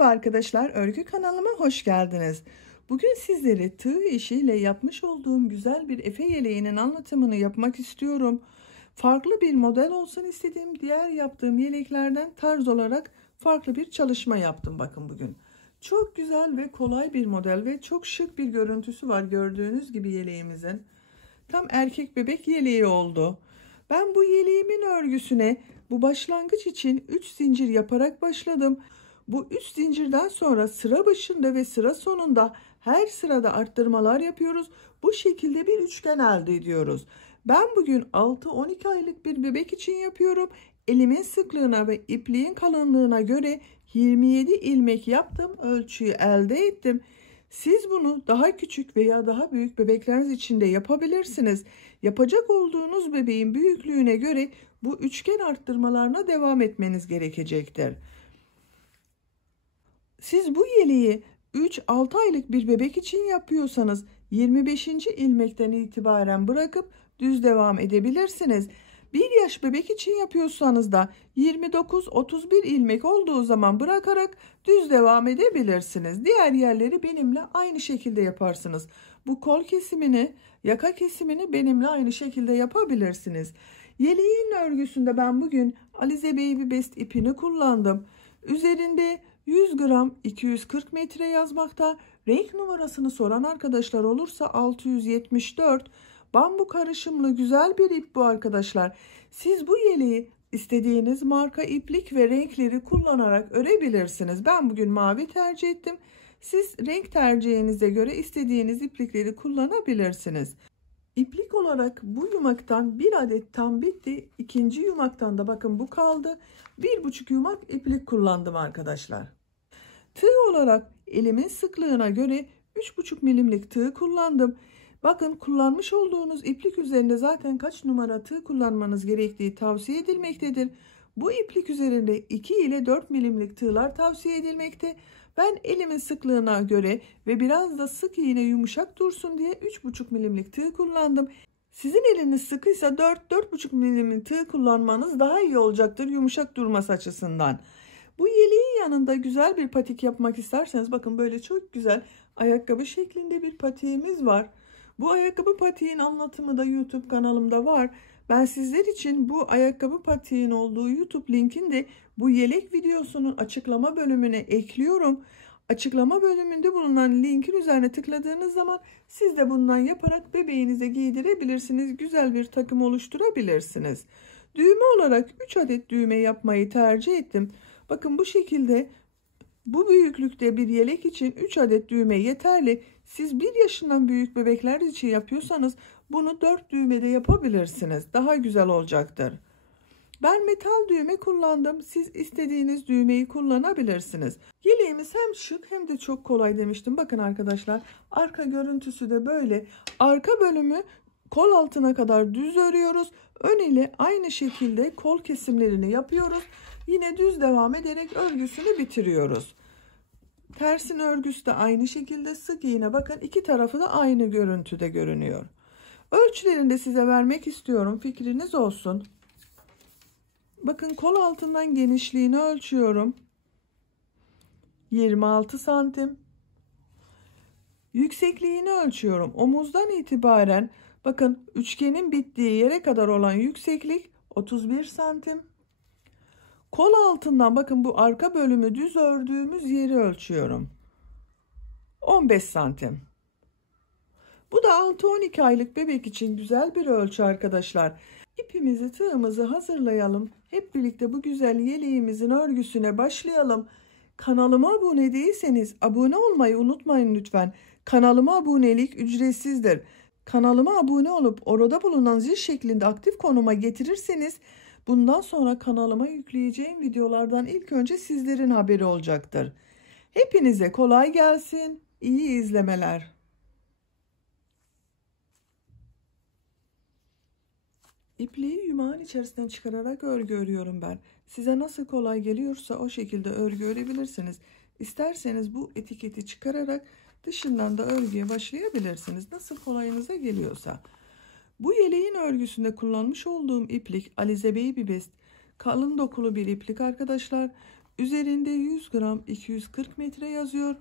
Merhaba arkadaşlar, örgü kanalıma hoş geldiniz. Bugün sizlere tığ işiyle yapmış olduğum güzel bir efe yeleğinin anlatımını yapmak istiyorum. Farklı bir model olsun istediğim diğer yaptığım yeleklerden tarz olarak farklı bir çalışma yaptım bakın bugün. Çok güzel ve kolay bir model ve çok şık bir görüntüsü var gördüğünüz gibi yeleğimizin. Tam erkek bebek yeleği oldu. Ben bu yeleğimin örgüsüne bu başlangıç için 3 zincir yaparak başladım. Bu 3 zincirden sonra sıra başında ve sıra sonunda her sırada arttırmalar yapıyoruz. Bu şekilde bir üçgen elde ediyoruz. Ben bugün 6-12 aylık bir bebek için yapıyorum. Elimin sıklığına ve ipliğin kalınlığına göre 27 ilmek yaptım. Ölçüyü elde ettim. Siz bunu daha küçük veya daha büyük bebekleriniz için de yapabilirsiniz. Yapacak olduğunuz bebeğin büyüklüğüne göre bu üçgen arttırmalarına devam etmeniz gerekecektir. Siz bu yeleği 3-6 aylık bir bebek için yapıyorsanız 25. ilmekten itibaren bırakıp düz devam edebilirsiniz. 1 yaş bebek için yapıyorsanız da 29-31 ilmek olduğu zaman bırakarak düz devam edebilirsiniz. Diğer yerleri benimle aynı şekilde yaparsınız. Bu kol kesimini, yaka kesimini benimle aynı şekilde yapabilirsiniz. Yeleğin örgüsünde ben bugün Alize Baby Best ipini kullandım. Üzerinde 100 gram 240 metre yazmakta. Renk numarasını soran arkadaşlar olursa 674. Bambu karışımlı güzel bir ip bu arkadaşlar. Siz bu yeleği istediğiniz marka iplik ve renkleri kullanarak örebilirsiniz. Ben bugün mavi tercih ettim. Siz renk tercihinize göre istediğiniz iplikleri kullanabilirsiniz. İplik olarak bu yumaktan bir adet tam bitti. İkinci yumaktan da bakın bu kaldı. 1,5 yumak iplik kullandım arkadaşlar. Tığ olarak elimin sıklığına göre 3,5 milimlik tığ kullandım. Bakın kullanmış olduğunuz iplik üzerinde zaten kaç numara tığ kullanmanız gerektiği tavsiye edilmektedir. Bu iplik üzerinde 2 ile 4 milimlik tığlar tavsiye edilmekte. Ben elimin sıklığına göre ve biraz da sık iğne yumuşak dursun diye 3,5 milimlik tığ kullandım. Sizin eliniz sıkıysa 4-4,5 milimlik tığ kullanmanız daha iyi olacaktır yumuşak durması açısından. Bu yeleğin yanında güzel bir patik yapmak isterseniz bakın böyle çok güzel ayakkabı şeklinde bir patiğimiz var. Bu ayakkabı patiğin anlatımı da YouTube kanalımda var. Ben sizler için bu ayakkabı patiğin olduğu YouTube linkini de bu yelek videosunun açıklama bölümüne ekliyorum. Açıklama bölümünde bulunan linkin üzerine tıkladığınız zaman siz de bundan yaparak bebeğinize giydirebilirsiniz. Güzel bir takım oluşturabilirsiniz. Düğme olarak 3 adet düğme yapmayı tercih ettim. Bakın bu şekilde bu büyüklükte bir yelek için 3 adet düğme yeterli. Siz 1 yaşından büyük bebekler için yapıyorsanız bunu 4 düğmede yapabilirsiniz. Daha güzel olacaktır. Ben metal düğme kullandım. Siz istediğiniz düğmeyi kullanabilirsiniz. Yeleğimiz hem şık hem de çok kolay demiştim. Bakın arkadaşlar arka görüntüsü de böyle. Arka bölümü kol altına kadar düz örüyoruz. Ön ile aynı şekilde kol kesimlerini yapıyoruz. Yine düz devam ederek örgüsünü bitiriyoruz. Tersin örgüsü de aynı şekilde sık iğne. Bakın iki tarafı da aynı görüntüde görünüyor. Ölçülerini de size vermek istiyorum. Fikriniz olsun. Bakın kol altından genişliğini ölçüyorum. 26 santim. Yüksekliğini ölçüyorum. Omuzdan itibaren bakın üçgenin bittiği yere kadar olan yükseklik 31 santim. Kol altından bakın bu arka bölümü düz ördüğümüz yeri ölçüyorum. 15 santim. Bu da 6-12 aylık bebek için güzel bir ölçü arkadaşlar. İpimizi, tığımızı hazırlayalım. Hep birlikte bu güzel yeleğimizin örgüsüne başlayalım. Kanalıma abone değilseniz abone olmayı unutmayın lütfen. Kanalıma abonelik ücretsizdir. Kanalıma abone olup orada bulunan zil şeklinde aktif konuma getirirseniz bundan sonra kanalıma yükleyeceğim videolardan ilk önce sizlerin haberi olacaktır. Hepinize kolay gelsin. İyi izlemeler. İpliği yumağın içerisinden çıkararak örgü örüyorum ben. Size nasıl kolay geliyorsa o şekilde örgü örebilirsiniz. İsterseniz bu etiketi çıkararak dışından da örgüye başlayabilirsiniz. Nasıl kolayınıza geliyorsa. Bu yeleğin örgüsünde kullanmış olduğum iplik Alize Baby Best kalın dokulu bir iplik arkadaşlar. Üzerinde 100 gram 240 metre yazıyor.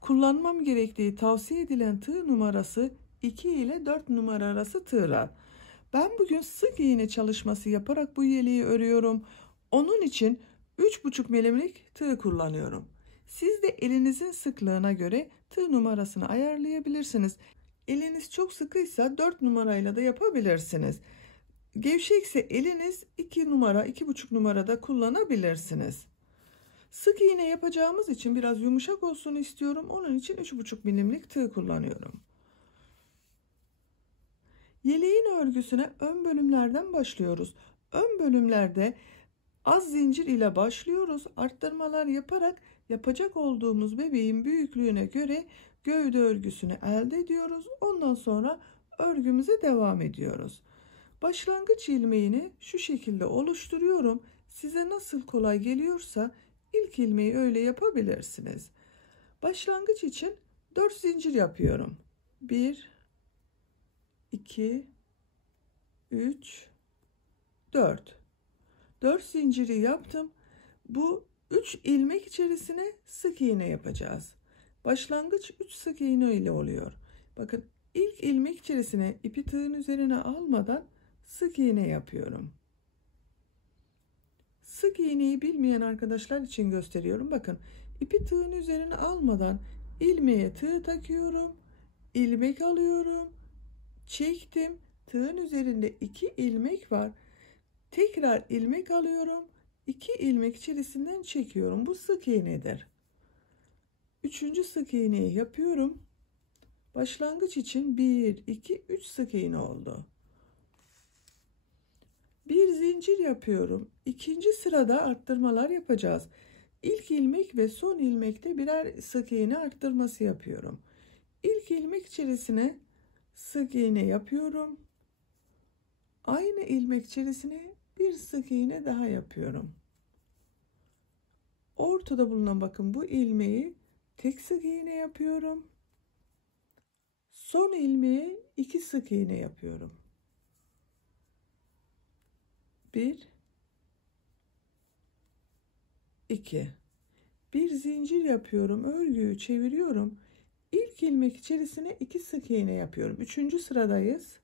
Kullanmam gerektiği tavsiye edilen tığ numarası 2 ile 4 numara arası tığlar. Ben bugün sık iğne çalışması yaparak bu yeleği örüyorum. Onun için 3,5 milimlik tığ kullanıyorum. Siz de elinizin sıklığına göre tığ numarasını ayarlayabilirsiniz. Eliniz çok sıkıysa 4 numarayla da yapabilirsiniz. Gevşekse eliniz 2 numara, 2,5 numarada kullanabilirsiniz. Sık iğne yapacağımız için biraz yumuşak olsun istiyorum. Onun için 3,5 milimlik tığ kullanıyorum. Yeleğin örgüsüne ön bölümlerden başlıyoruz. Ön bölümlerde az zincir ile başlıyoruz. Arttırmalar yaparak yapacak olduğumuz bebeğin büyüklüğüne göre gövde örgüsünü elde ediyoruz. Ondan sonra örgümüze devam ediyoruz. Başlangıç ilmeğini şu şekilde oluşturuyorum. Size nasıl kolay geliyorsa ilk ilmeği öyle yapabilirsiniz. Başlangıç için 4 zincir yapıyorum. 1 2 3 4 4 zinciri yaptım. Bu 3 ilmek içerisine sık iğne yapacağız. Başlangıç 3 sık iğne ile oluyor. Bakın ilk ilmek içerisine ipi tığın üzerine almadan sık iğne yapıyorum. Sık iğneyi bilmeyen arkadaşlar için gösteriyorum. Bakın ipi tığın üzerine almadan ilmeğe tığ takıyorum. İlmek alıyorum. Çektim. Tığın üzerinde 2 ilmek var. Tekrar ilmek alıyorum. 2 ilmek içerisinden çekiyorum. Bu sık iğnedir. 3. sık iğneyi yapıyorum. Başlangıç için 1 2 3 sık iğne oldu. Bir zincir yapıyorum. İkinci sırada arttırmalar yapacağız. İlk ilmek ve son ilmekte birer sık iğne arttırması yapıyorum. İlk ilmek içerisine sık iğne yapıyorum. Aynı ilmek içerisine bir sık iğne daha yapıyorum. Ortada bulunan bakın bu ilmeği tek sık iğne yapıyorum. Son ilmeğe 2 sık iğne yapıyorum. 1 2 bir zincir yapıyorum. Örgüyü çeviriyorum. İlk ilmek içerisine 2 sık iğne yapıyorum. 3. sıradayız.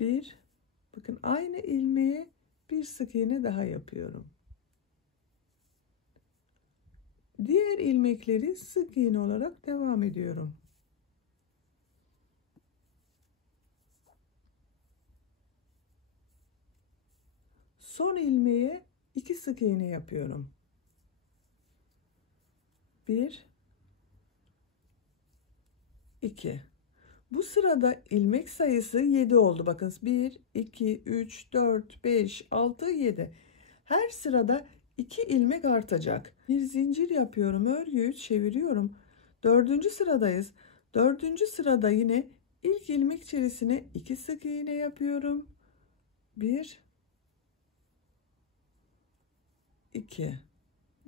1 bakın aynı ilmeğe bir sık iğne daha yapıyorum. Diğer ilmekleri sık iğne olarak devam ediyorum. Son ilmeğe 2 sık iğne yapıyorum. 1 2 bu sırada ilmek sayısı 7 oldu. Bakın 1 2 3 4 5 6 7 her sırada 2 ilmek artacak. Bir zincir yapıyorum. Örgüyü çeviriyorum. 4. sıradayız. 4. sırada yine ilk ilmek içerisine 2 sık iğne yapıyorum. 1 2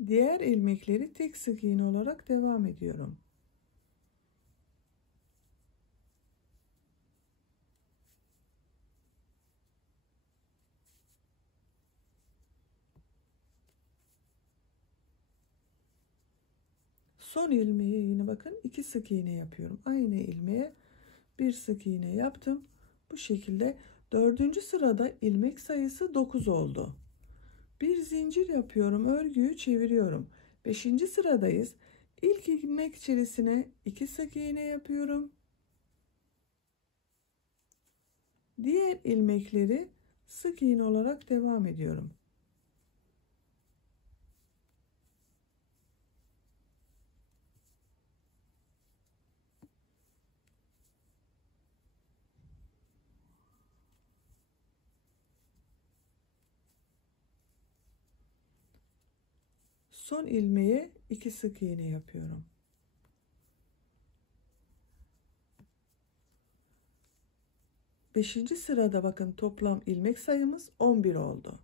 diğer ilmekleri tek sık iğne olarak devam ediyorum. Son ilmeğe yine bakın 2 sık iğne yapıyorum. Aynı ilmeğe bir sık iğne yaptım. Bu şekilde 4. sırada ilmek sayısı 9 oldu. Bir zincir yapıyorum. Örgüyü çeviriyorum. 5. sıradayız. İlk ilmek içerisine 2 sık iğne yapıyorum. Diğer ilmekleri sık iğne olarak devam ediyorum. Son ilmeğe 2 sık iğne yapıyorum. Beşinci sırada bakın toplam ilmek sayımız 11 oldu.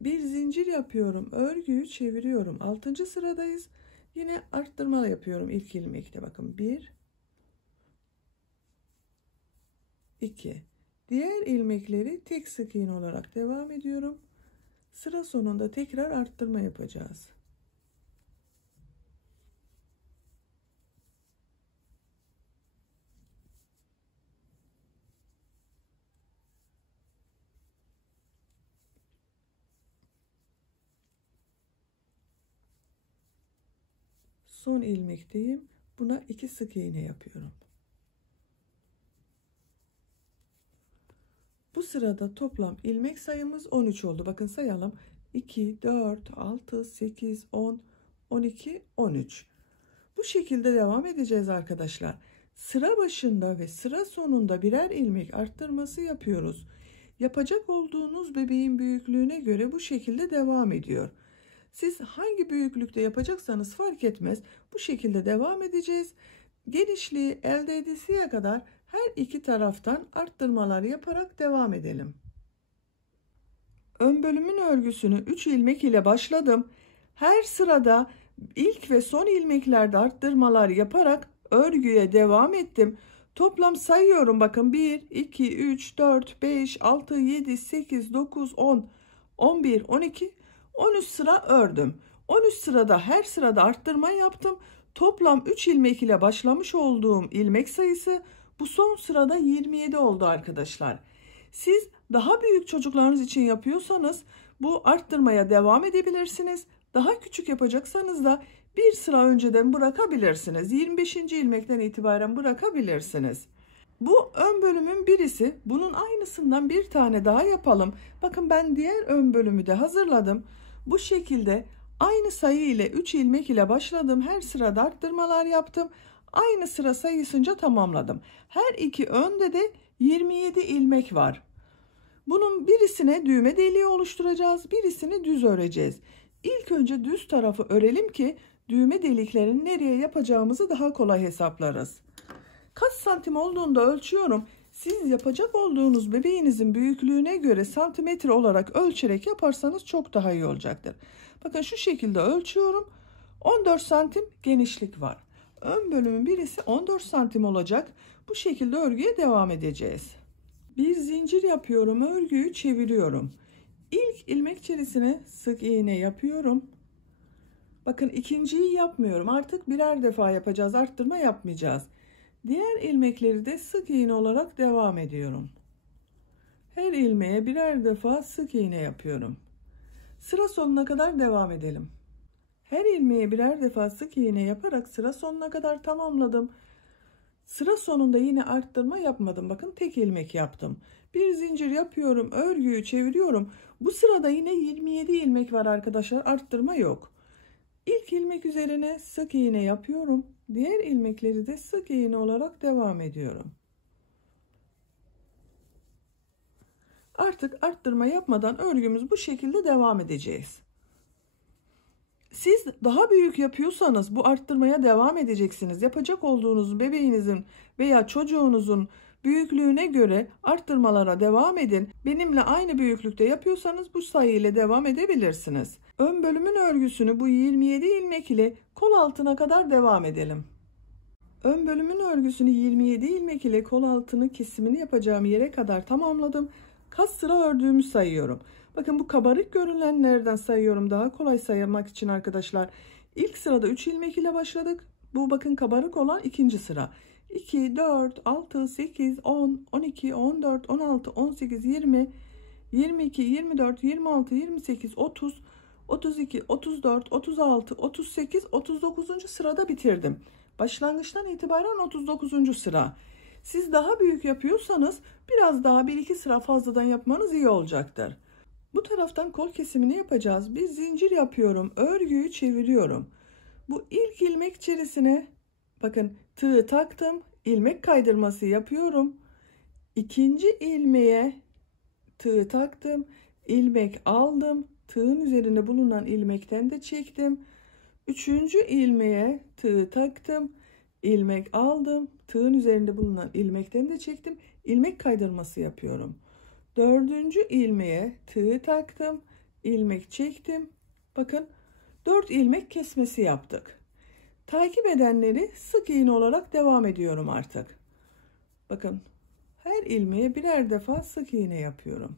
Bir zincir yapıyorum. Örgüyü çeviriyorum. 6. sıradayız. Yine arttırma yapıyorum ilk ilmekte. Bakın 1 2 diğer ilmekleri tek sık iğne olarak devam ediyorum. Sıra sonunda tekrar arttırma yapacağız. Son ilmekteyim. Buna 2 sık iğne yapıyorum. Bu sırada toplam ilmek sayımız 13 oldu. Bakın sayalım. 2, 4, 6, 8, 10, 12, 13. Bu şekilde devam edeceğiz arkadaşlar. Sıra başında ve sıra sonunda birer ilmek arttırması yapıyoruz. Yapacak olduğunuz bebeğin büyüklüğüne göre bu şekilde devam ediyor. Siz hangi büyüklükte yapacaksanız fark etmez. Bu şekilde devam edeceğiz. Genişliği elde edilseye kadar her iki taraftan arttırmalar yaparak devam edelim. Ön bölümün örgüsünü 3 ilmek ile başladım. Her sırada ilk ve son ilmeklerde arttırmalar yaparak örgüye devam ettim. Toplam sayıyorum, bakın 1, 2, 3, 4, 5, 6, 7, 8, 9, 10, 11, 12, 13 sıra ördüm. 13 sırada her sırada arttırma yaptım. Toplam 3 ilmek ile başlamış olduğum ilmek sayısı bu son sırada 27 oldu arkadaşlar. Siz daha büyük çocuklarınız için yapıyorsanız bu arttırmaya devam edebilirsiniz. Daha küçük yapacaksanız da bir sıra önceden bırakabilirsiniz. 25. ilmekten itibaren bırakabilirsiniz. Bu ön bölümün birisi. Bunun aynısından bir tane daha yapalım. Bakın ben diğer ön bölümü de hazırladım. Bu şekilde aynı sayı ile 3 ilmek ile başladım. Her sırada arttırmalar yaptım. Aynı sıra sayısınca tamamladım. Her iki önde de 27 ilmek var. Bunun birisine düğme deliği oluşturacağız. Birisini düz öreceğiz. İlk önce düz tarafı örelim ki düğme deliklerini nereye yapacağımızı daha kolay hesaplarız. Kaç santim olduğunu da ölçüyorum. Siz yapacak olduğunuz bebeğinizin büyüklüğüne göre santimetre olarak ölçerek yaparsanız çok daha iyi olacaktır. Bakın şu şekilde ölçüyorum. 14 santim genişlik var. Ön bölümün birisi 14 santim olacak. Bu şekilde örgüye devam edeceğiz. Bir zincir yapıyorum, örgüyü çeviriyorum. İlk ilmek içerisine sık iğne yapıyorum. Bakın ikinciyi yapmıyorum. Artık birer defa yapacağız. Arttırma yapmayacağız. Diğer ilmekleri de sık iğne olarak devam ediyorum. Her ilmeğe birer defa sık iğne yapıyorum. Sıra sonuna kadar devam edelim. Her ilmeğe birer defa sık iğne yaparak sıra sonuna kadar tamamladım. Sıra sonunda yine arttırma yapmadım. Bakın tek ilmek yaptım. Bir zincir yapıyorum, örgüyü çeviriyorum. Bu sırada yine 27 ilmek var arkadaşlar. Arttırma yok. İlk ilmek üzerine sık iğne yapıyorum. Diğer ilmekleri de sık iğne olarak devam ediyorum. Artık arttırma yapmadan örgümüz bu şekilde devam edeceğiz. Siz daha büyük yapıyorsanız bu arttırmaya devam edeceksiniz. Yapacak olduğunuz bebeğinizin veya çocuğunuzun büyüklüğüne göre arttırmalara devam edin. Benimle aynı büyüklükte yapıyorsanız bu sayı ile devam edebilirsiniz. Ön bölümün örgüsünü bu 27 ilmek ile kol altına kadar devam edelim. Ön bölümün örgüsünü 27 ilmek ile kol altını kesimini yapacağım yere kadar tamamladım. Kaç sıra ördüğümü sayıyorum. Bakın bu kabarık görünenlerden sayıyorum daha kolay saymak için arkadaşlar. İlk sırada 3 ilmek ile başladık. Bu bakın kabarık olan ikinci sıra. 2, 4, 6, 8, 10, 12, 14, 16, 18, 20, 22, 24, 26, 28, 30, 32, 34, 36, 38, 39. sırada bitirdim. Başlangıçtan itibaren 39. sıra. Siz daha büyük yapıyorsanız biraz daha 1-2 sıra fazladan yapmanız iyi olacaktır. Bu taraftan kol kesimini yapacağız. Bir zincir yapıyorum. Örgüyü çeviriyorum. Bu ilk ilmek içerisine bakın tığ taktım. İlmek kaydırması yapıyorum. İkinci ilmeğe tığ taktım. İlmek aldım. Tığın üzerinde bulunan ilmekten de çektim. Üçüncü ilmeğe tığ taktım. İlmek aldım. Tığın üzerinde bulunan ilmekten de çektim. İlmek kaydırması yapıyorum. Dördüncü ilmeğe tığ taktım. İlmek çektim. Bakın 4 ilmek kesmesi yaptık. Takip edenleri sık iğne olarak devam ediyorum artık. Bakın her ilmeğe birer defa sık iğne yapıyorum.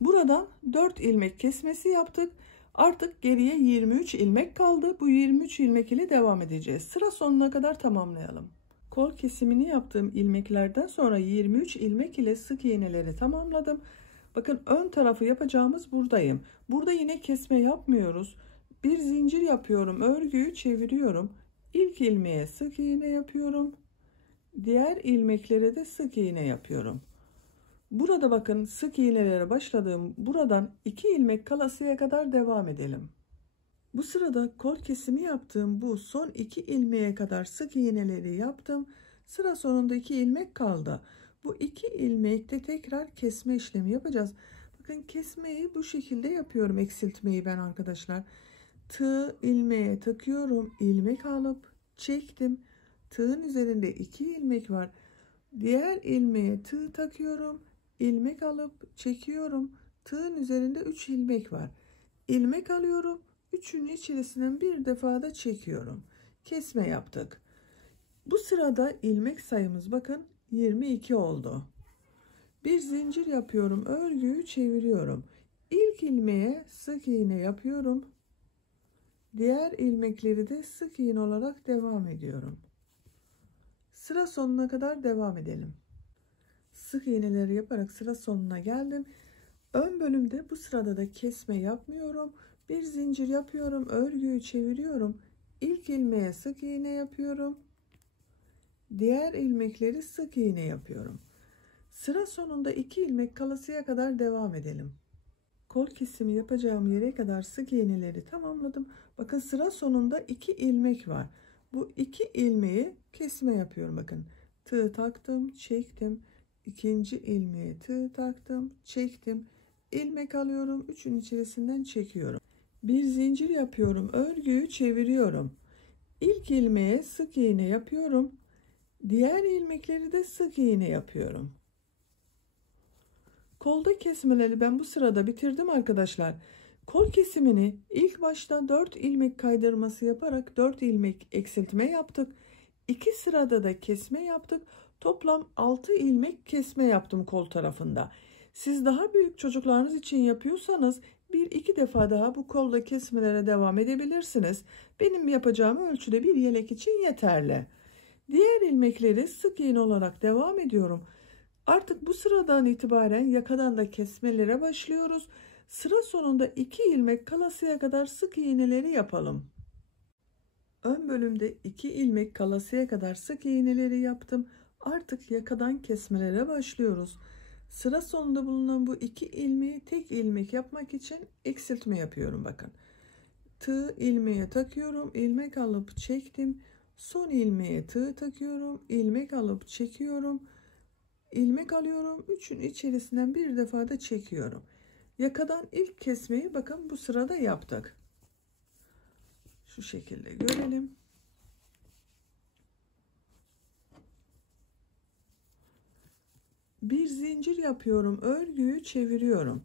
Buradan 4 ilmek kesmesi yaptık. Artık geriye 23 ilmek kaldı. Bu 23 ilmek ile devam edeceğiz. Sıra sonuna kadar tamamlayalım. Kol kesimini yaptığım ilmeklerden sonra 23 ilmek ile sık iğneleri tamamladım. Bakın ön tarafı yapacağımız buradayım. Burada yine kesme yapmıyoruz. Bir zincir yapıyorum. Örgüyü çeviriyorum. İlk ilmeğe sık iğne yapıyorum. Diğer ilmeklere de sık iğne yapıyorum. Burada bakın sık iğnelere başladığım buradan 2 ilmek kalasıya kadar devam edelim. Bu sırada kol kesimi yaptığım bu son 2 ilmeğe kadar sık iğneleri yaptım. Sıra sonunda 2 ilmek kaldı. Bu 2 ilmekte tekrar kesme işlemi yapacağız. Bakın kesmeyi bu şekilde yapıyorum, eksiltmeyi ben arkadaşlar. Tığ ilmeğe takıyorum, ilmek alıp çektim. Tığın üzerinde 2 ilmek var. Diğer ilmeğe tığ takıyorum, ilmek alıp çekiyorum. Tığın üzerinde 3 ilmek var. İlmek alıyorum, üçünün içerisinden bir defa da çekiyorum. Kesme yaptık. Bu sırada ilmek sayımız bakın 22 oldu. Bir zincir yapıyorum, örgüyü çeviriyorum. İlk ilmeğe sık iğne yapıyorum. Diğer ilmekleri de sık iğne olarak devam ediyorum. Sıra sonuna kadar devam edelim. Sık iğneleri yaparak sıra sonuna geldim. Ön bölümde bu sırada da kesme yapmıyorum. Bir zincir yapıyorum, örgüyü çeviriyorum. İlk ilmeğe sık iğne yapıyorum. Diğer ilmekleri sık iğne yapıyorum. Sıra sonunda 2 ilmek kalasıya kadar devam edelim. Kol kesimi yapacağım yere kadar sık iğneleri tamamladım. Bakın sıra sonunda 2 ilmek var. Bu 2 ilmeği kesme yapıyorum. Bakın tığ taktım, çektim. İkinci ilmeğe tığ taktım, çektim. İlmek alıyorum, üçün içerisinden çekiyorum. Bir zincir yapıyorum, örgüyü çeviriyorum. İlk ilmeğe sık iğne yapıyorum. Diğer ilmekleri de sık iğne yapıyorum. Kolda kesmeleri ben bu sırada bitirdim arkadaşlar. Kol kesimini ilk başta 4 ilmek kaydırması yaparak 4 ilmek eksiltme yaptık. 2 sırada da kesme yaptık. Toplam 6 ilmek kesme yaptım kol tarafında. Siz daha büyük çocuklarınız için yapıyorsanız 1-2 defa daha bu kolda kesmelere devam edebilirsiniz. Benim yapacağım ölçüde bir yelek için yeterli. Diğer ilmekleri sık iğne olarak devam ediyorum. Artık bu sıradan itibaren yakadan da kesmelere başlıyoruz. Sıra sonunda 2 ilmek kalasıya kadar sık iğneleri yapalım. Ön bölümde 2 ilmek kalasıya kadar sık iğneleri yaptım. Artık yakadan kesmelere başlıyoruz. Sıra sonunda bulunan bu 2 ilmeği tek ilmek yapmak için eksiltme yapıyorum bakın. Tığ ilmeğe takıyorum, ilmek alıp çektim. Son ilmeğe tığ takıyorum, ilmek alıp çekiyorum. İlmek alıyorum, üçün içerisinden bir defa da çekiyorum. Yakadan ilk kesmeyi bakın bu sırada yaptık. Şu şekilde görelim. Bir zincir yapıyorum, örgüyü çeviriyorum.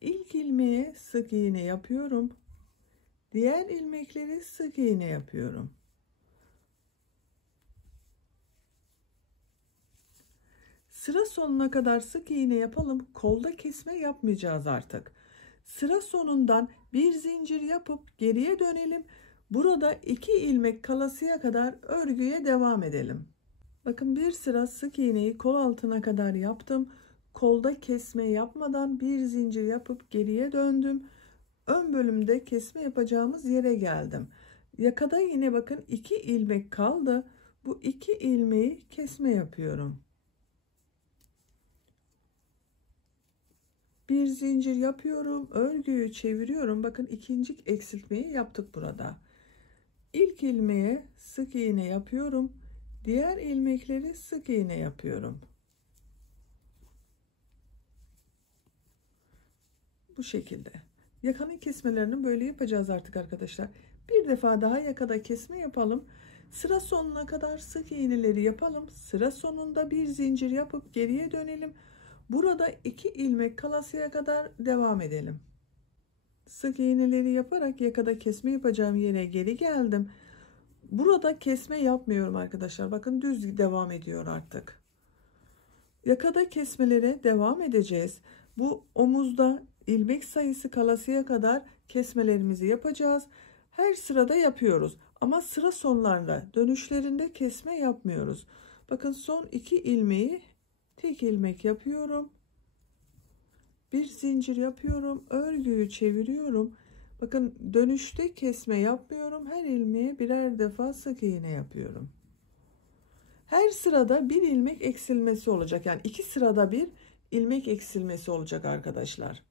İlk ilmeğe sık iğne yapıyorum. Diğer ilmekleri sık iğne yapıyorum. Sıra sonuna kadar sık iğne yapalım. Kolda kesme yapmayacağız artık. Sıra sonundan bir zincir yapıp geriye dönelim. Burada 2 ilmek kalasıya kadar örgüye devam edelim. Bakın bir sıra sık iğneyi kol altına kadar yaptım. Kolda kesme yapmadan bir zincir yapıp geriye döndüm. Ön bölümde kesme yapacağımız yere geldim. Yakada yine bakın 2 ilmek kaldı. Bu 2 ilmeği kesme yapıyorum. Bir zincir yapıyorum, örgüyü çeviriyorum. Bakın ikinci eksiltmeyi yaptık burada. İlk ilmeğe sık iğne yapıyorum. Diğer ilmekleri sık iğne yapıyorum. Bu şekilde. Yakanın kesmelerini böyle yapacağız artık arkadaşlar. Bir defa daha yakada kesme yapalım. Sıra sonuna kadar sık iğneleri yapalım. Sıra sonunda bir zincir yapıp geriye dönelim. Burada 2 ilmek kalasıya kadar devam edelim. Sık iğneleri yaparak yakada kesme yapacağım yere geri geldim. Burada kesme yapmıyorum arkadaşlar. Bakın düz devam ediyor artık. Yakada kesmelere devam edeceğiz. Bu omuzda ilmek sayısı kalasıya kadar kesmelerimizi yapacağız. Her sırada yapıyoruz ama sıra sonlarında, dönüşlerinde kesme yapmıyoruz. Bakın son 2 ilmeği tek ilmek yapıyorum. Bir zincir yapıyorum, örgüyü çeviriyorum. Bakın dönüşte kesme yapmıyorum. Her ilmeğe birer defa sık iğne yapıyorum. Her sırada bir ilmek eksilmesi olacak. Yani 2 sırada bir ilmek eksilmesi olacak arkadaşlar.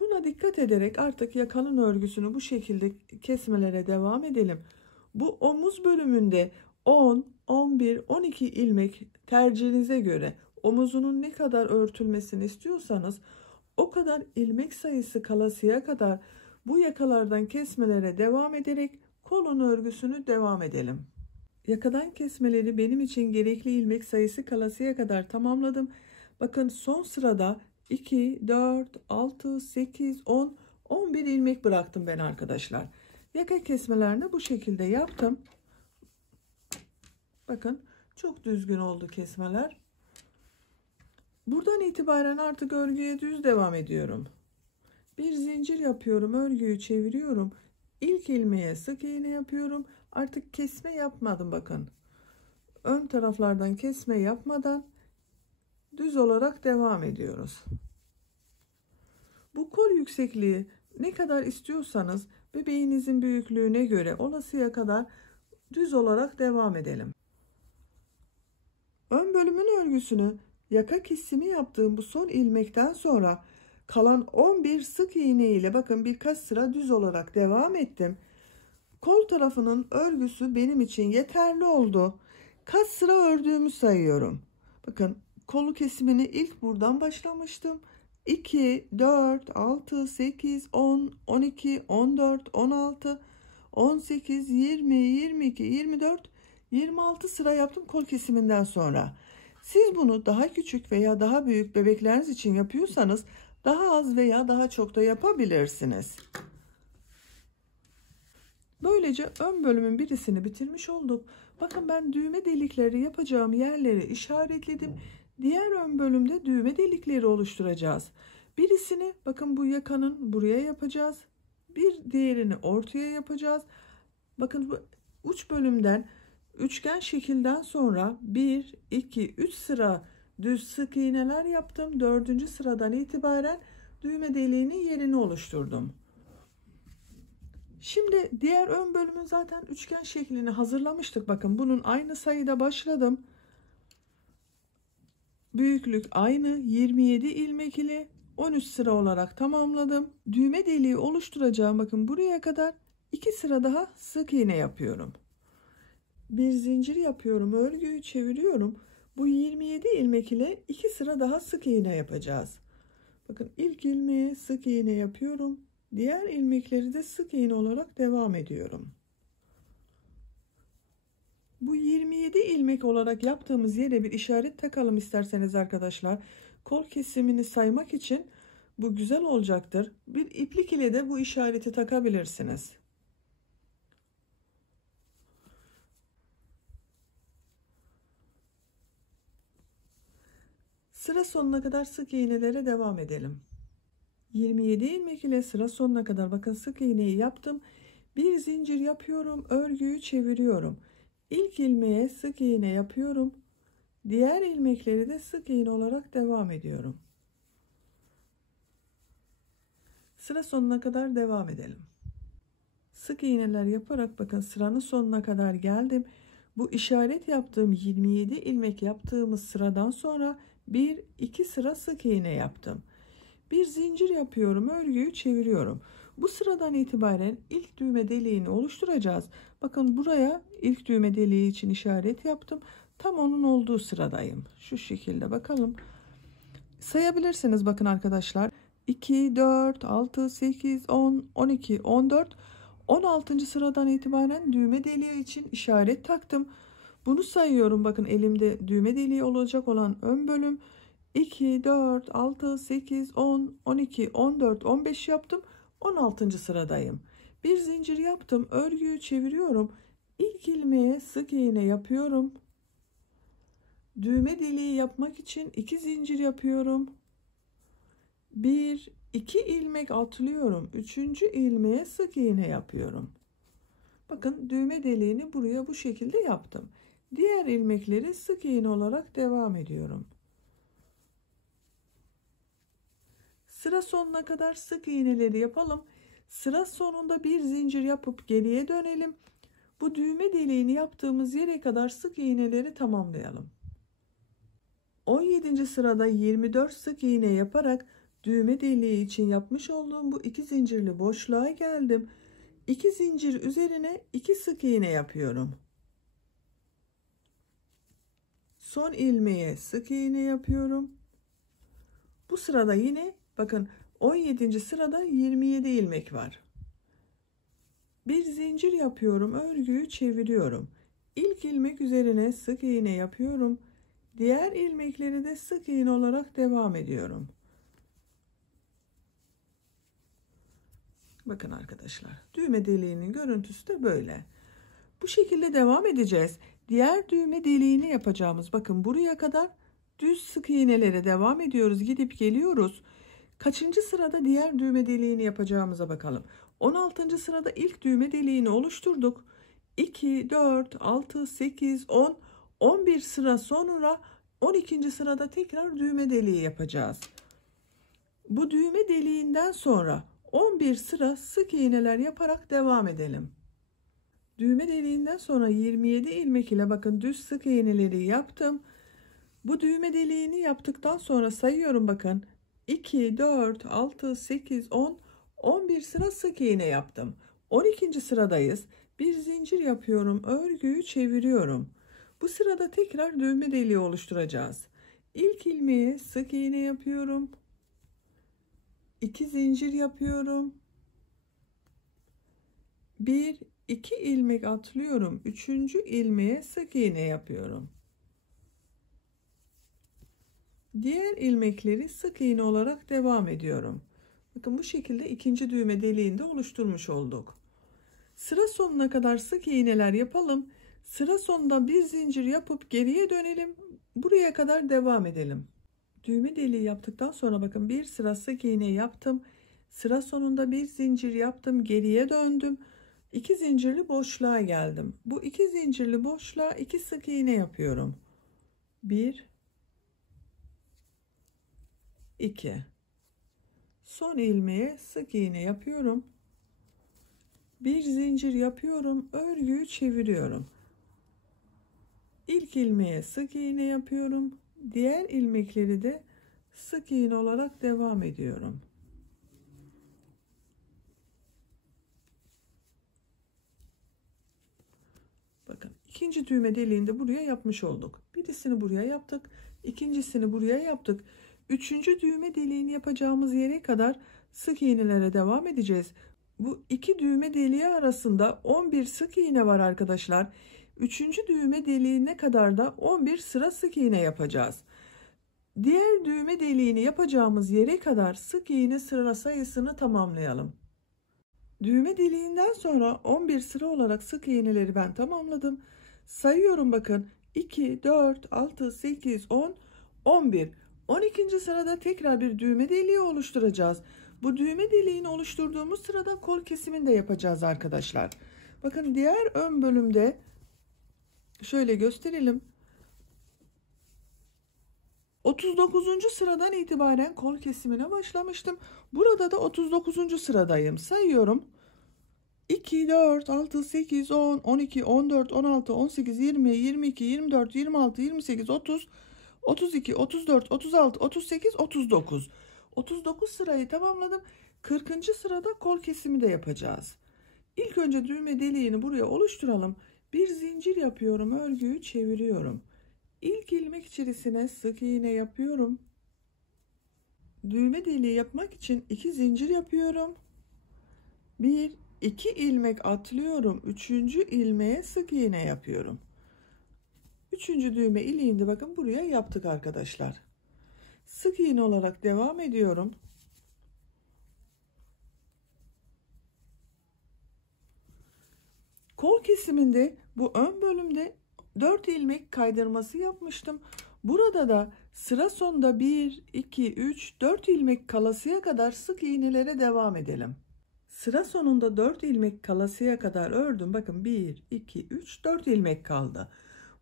Buna dikkat ederek artık yakanın örgüsünü bu şekilde kesmelere devam edelim. Bu omuz bölümünde 10, 11, 12 ilmek tercihinize göre omuzunun ne kadar örtülmesini istiyorsanız o kadar ilmek sayısı kalasıya kadar bu yakalardan kesmelere devam ederek kolun örgüsünü devam edelim. Yakadan kesmeleri benim için gerekli ilmek sayısı kalasıya kadar tamamladım. Bakın son sırada 2, 4, 6, 8, 10, 11 ilmek bıraktım ben arkadaşlar. Yaka kesmelerini bu şekilde yaptım. Bakın çok düzgün oldu kesmeler. Buradan itibaren artık örgüye düz devam ediyorum. Bir zincir yapıyorum, örgüyü çeviriyorum. İlk ilmeğe sık iğne yapıyorum. Artık kesme yapmadım bakın. Ön taraflardan kesme yapmadan düz olarak devam ediyoruz. Bu kol yüksekliği ne kadar istiyorsanız bebeğinizin büyüklüğüne göre olasıya kadar düz olarak devam edelim. Ön bölümün örgüsünü yaka kesimi yaptığım bu son ilmekten sonra kalan 11 sık iğne ile bakın birkaç sıra düz olarak devam ettim. Kol tarafının örgüsü benim için yeterli oldu. Kaç sıra ördüğümü sayıyorum. Bakın kolu kesimini ilk buradan başlamıştım. 2, 4, 6, 8, 10, 12, 14, 16, 18, 20, 22, 24, 26 sıra yaptım kol kesiminden sonra. Siz bunu daha küçük veya daha büyük bebekleriniz için yapıyorsanız daha az veya daha çok da yapabilirsiniz. Böylece ön bölümün birisini bitirmiş olduk. Bakın ben düğme delikleri yapacağım yerleri işaretledim. Diğer ön bölümde düğme delikleri oluşturacağız. Birisini bakın bu yakanın buraya yapacağız. Bir diğerini ortaya yapacağız. Bakın bu uç bölümden üçgen şekilden sonra 1, 2, 3 sıra düz sık iğneler yaptım. 4. sıradan itibaren düğme deliğinin yerini oluşturdum. Şimdi diğer ön bölümün zaten üçgen şeklini hazırlamıştık. Bakın bunun aynı sayıda başladım. Büyüklük aynı 27 ilmek ile 13 sıra olarak tamamladım. Düğme deliği oluşturacağım. Bakın buraya kadar 2 sıra daha sık iğne yapıyorum. Bir zincir yapıyorum. Örgüyü çeviriyorum. Bu 27 ilmek ile 2 sıra daha sık iğne yapacağız. Bakın ilk ilmeğe sık iğne yapıyorum. Diğer ilmekleri de sık iğne olarak devam ediyorum. Bu 27 ilmek olarak yaptığımız yere bir işaret takalım isterseniz arkadaşlar. Kol kesimini saymak için bu güzel olacaktır. Bir iplik ile de bu işareti takabilirsiniz. Sıra sonuna kadar sık iğnelere devam edelim. 27 ilmek ile sıra sonuna kadar bakın sık iğneyi yaptım. Bir zincir yapıyorum, örgüyü çeviriyorum. İlk ilmeğe sık iğne yapıyorum. Diğer ilmekleri de sık iğne olarak devam ediyorum. Sıra sonuna kadar devam edelim. Sık iğneler yaparak bakın sıranın sonuna kadar geldim. Bu işaret yaptığım 27 ilmek yaptığımız sıradan sonra 1-2 sıra sık iğne yaptım. Bir zincir yapıyorum, örgüyü çeviriyorum. Bu sıradan itibaren ilk düğme deliğini oluşturacağız. Bakın buraya ilk düğme deliği için işaret yaptım. Tam onun olduğu sıradayım. Şu şekilde bakalım. Sayabilirsiniz bakın arkadaşlar. 2, 4, 6, 8, 10, 12, 14, 16. sıradan itibaren düğme deliği için işaret taktım. Bunu sayıyorum. Bakın elimde düğme deliği olacak olan ön bölüm. 2, 4, 6, 8, 10, 12, 14, 15 yaptım. 16. sıradayım. Bir zincir yaptım. Örgüyü çeviriyorum. İlk ilmeğe sık iğne yapıyorum. Düğme deliği yapmak için 2 zincir yapıyorum. Bir, iki ilmek atlıyorum. Üçüncü ilmeğe sık iğne yapıyorum. Bakın düğme deliğini buraya bu şekilde yaptım. Diğer ilmekleri sık iğne olarak devam ediyorum. Sıra sonuna kadar sık iğneleri yapalım. Sıra sonunda bir zincir yapıp geriye dönelim. Bu düğme deliğini yaptığımız yere kadar sık iğneleri tamamlayalım. 17. sırada 24 sık iğne yaparak düğme deliği için yapmış olduğum bu iki zincirli boşluğa geldim. 2 zincir üzerine 2 sık iğne yapıyorum. Son ilmeğe sık iğne yapıyorum. Bu sırada yine bakın 17. sırada 27 ilmek var. Bir zincir yapıyorum, örgüyü çeviriyorum. İlk ilmek üzerine sık iğne yapıyorum. Diğer ilmekleri de sık iğne olarak devam ediyorum. Bakın arkadaşlar, düğme deliğinin görüntüsü de böyle. Bu şekilde devam edeceğiz. Diğer düğme deliğini yapacağımız, bakın buraya kadar düz sık iğnelere devam ediyoruz. Gidip geliyoruz. Kaçıncı sırada diğer düğme deliğini yapacağımıza bakalım. 16. sırada ilk düğme deliğini oluşturduk. 2, 4, 6, 8, 10, 11 sıra sonra 12. sırada tekrar düğme deliği yapacağız. Bu düğme deliğinden sonra 11 sıra sık iğneler yaparak devam edelim. Düğme deliğinden sonra 27 ilmek ile bakın düz sık iğneleri yaptım. Bu düğme deliğini yaptıktan sonra sayıyorum bakın. 2, 4, 6, 8, 10, 11 sıra sık iğne yaptım. 12. sıradayız. Bir zincir yapıyorum. Örgüyü çeviriyorum. Bu sırada tekrar düğme deliği oluşturacağız. İlk ilmeğe sık iğne yapıyorum. 2 zincir yapıyorum. 1, 2 ilmek atlıyorum. 3. ilmeğe sık iğne yapıyorum. Diğer ilmekleri sık iğne olarak devam ediyorum. Bakın bu şekilde ikinci düğme deliğini de oluşturmuş olduk. Sıra sonuna kadar sık iğneler yapalım. Sıra sonunda bir zincir yapıp geriye dönelim. Buraya kadar devam edelim. Düğme deliği yaptıktan sonra bakın bir sıra sık iğne yaptım. Sıra sonunda bir zincir yaptım. Geriye döndüm. 2 zincirli boşluğa geldim. Bu 2 zincirli boşluğa 2 sık iğne yapıyorum. 1, 2. Son ilmeğe sık iğne yapıyorum. Bir zincir yapıyorum. Örgüyü çeviriyorum. İlk ilmeğe sık iğne yapıyorum. Diğer ilmekleri de sık iğne olarak devam ediyorum. Bakın ikinci düğme deliğini de buraya yapmış olduk. Birisini buraya yaptık. İkincisini buraya yaptık. Üçüncü düğme deliğini yapacağımız yere kadar sık iğnelere devam edeceğiz. Bu iki düğme deliği arasında 11 sık iğne var arkadaşlar. Üçüncü düğme deliğine kadar da 11 sıra sık iğne yapacağız. Diğer düğme deliğini yapacağımız yere kadar sık iğne sıra sayısını tamamlayalım. Düğme deliğinden sonra 11 sıra olarak sık iğneleri ben tamamladım. Sayıyorum bakın. 2, 4, 6, 8, 10, 11. 12. sırada tekrar bir düğme deliği oluşturacağız. Bu düğme deliğini oluşturduğumuz sırada kol kesimini de yapacağız arkadaşlar. Bakın diğer ön bölümde şöyle gösterelim. 39. sıradan itibaren kol kesimine başlamıştım. Burada da 39. sıradayım. Sayıyorum. 2, 4, 6, 8, 10, 12, 14, 16, 18, 20, 22, 24, 26, 28, 30, 32, 34, 36, 38, 39. 39 sırayı tamamladım. 40. sırada kol kesimi de yapacağız. İlk önce düğme deliğini buraya oluşturalım. Bir zincir yapıyorum. Örgüyü çeviriyorum. İlk ilmek içerisine sık iğne yapıyorum. Düğme deliği yapmak için 2 zincir yapıyorum. 1, 2 ilmek atlıyorum. 3. ilmeğe sık iğne yapıyorum. 3. düğme iliğinde bakın buraya yaptık arkadaşlar. Sık iğne olarak devam ediyorum. Kol kesiminde bu ön bölümde 4 ilmek kaydırması yapmıştım. Burada da sıra sonunda 1, 2, 3, 4 ilmek kalasıya kadar sık iğnelere devam edelim. Sıra sonunda 4 ilmek kalasıya kadar ördüm. Bakın 1, 2, 3, 4 ilmek kaldı.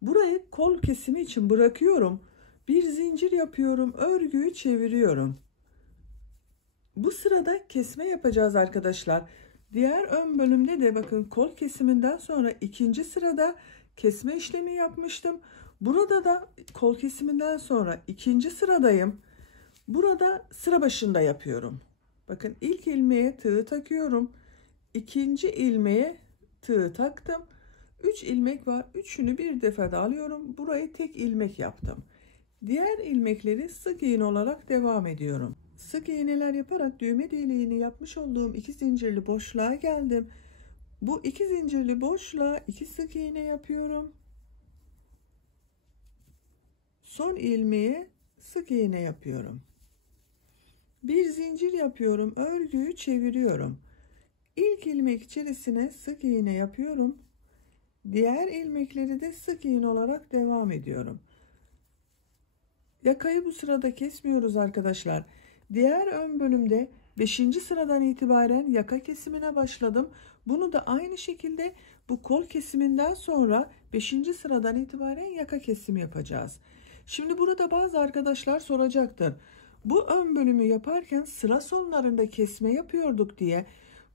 Burayı kol kesimi için bırakıyorum. Bir zincir yapıyorum. Örgüyü çeviriyorum. Bu sırada kesme yapacağız arkadaşlar. Diğer ön bölümde de bakın kol kesiminden sonra ikinci sırada kesme işlemi yapmıştım. Burada da kol kesiminden sonra ikinci sıradayım. Burada sıra başında yapıyorum. Bakın ilk ilmeğe tığ takıyorum. İkinci ilmeğe tığ taktım. 3 ilmek var. Üçünü bir defada alıyorum. Burayı tek ilmek yaptım. Diğer ilmekleri sık iğne olarak devam ediyorum. Sık iğneler yaparak düğme deliğini yapmış olduğum 2 zincirli boşluğa geldim. Bu 2 zincirli boşluğa 2 sık iğne yapıyorum. Son ilmeğe sık iğne yapıyorum. Bir zincir yapıyorum. Örgüyü çeviriyorum. İlk ilmek içerisine sık iğne yapıyorum. Diğer ilmekleri de sık iğne olarak devam ediyorum. Yakayı bu sırada kesmiyoruz arkadaşlar. Diğer ön bölümde 5. sıradan itibaren yaka kesimine başladım. Bunu da aynı şekilde bu kol kesiminden sonra 5. sıradan itibaren yaka kesimi yapacağız. Şimdi burada bazı arkadaşlar soracaktır. Bu ön bölümü yaparken sıra sonlarında kesme yapıyorduk diye.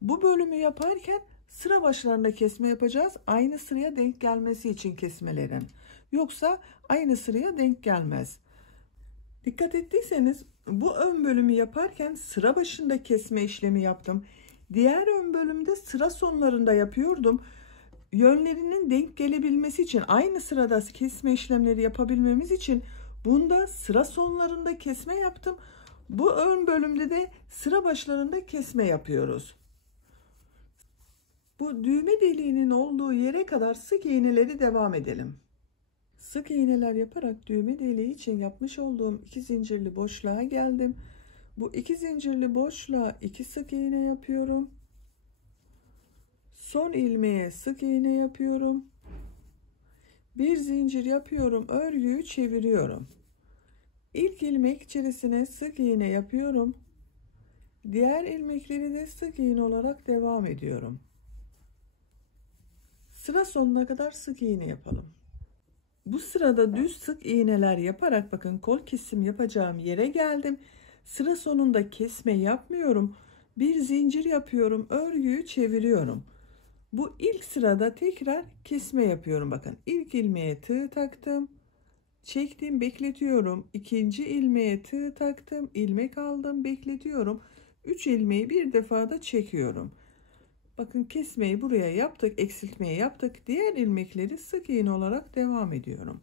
Bu bölümü yaparken sıra başlarında kesme yapacağız. Aynı sıraya denk gelmesi için kesmelerin. Yoksa aynı sıraya denk gelmez. Dikkat ettiyseniz bu ön bölümü yaparken sıra başında kesme işlemi yaptım. Diğer ön bölümde sıra sonlarında yapıyordum. Yönlerinin denk gelebilmesi için aynı sırada kesme işlemleri yapabilmemiz için bunda sıra sonlarında kesme yaptım. Bu ön bölümde de sıra başlarında kesme yapıyoruz. Bu düğme deliğinin olduğu yere kadar sık iğneleri devam edelim. Sık iğneler yaparak düğme deliği için yapmış olduğum 2 zincirli boşluğa geldim. Bu 2 zincirli boşluğa 2 sık iğne yapıyorum. Son ilmeğe sık iğne yapıyorum. Bir zincir yapıyorum. Örgüyü çeviriyorum. İlk ilmek içerisine sık iğne yapıyorum. Diğer ilmekleri de sık iğne olarak devam ediyorum. Sıra sonuna kadar sık iğne yapalım. Bu sırada düz sık iğneler yaparak bakın kol kesim yapacağım yere geldim. Sıra sonunda kesme yapmıyorum. Bir zincir yapıyorum. Örgüyü çeviriyorum. Bu ilk sırada tekrar kesme yapıyorum. Bakın ilk ilmeğe tığ taktım. Çektim, bekletiyorum. İkinci ilmeğe tığ taktım. İlmek aldım, bekletiyorum. 3 ilmeği bir defada çekiyorum. Bakın kesmeyi buraya yaptık, eksiltmeyi yaptık. Diğer ilmekleri sık iğne olarak devam ediyorum.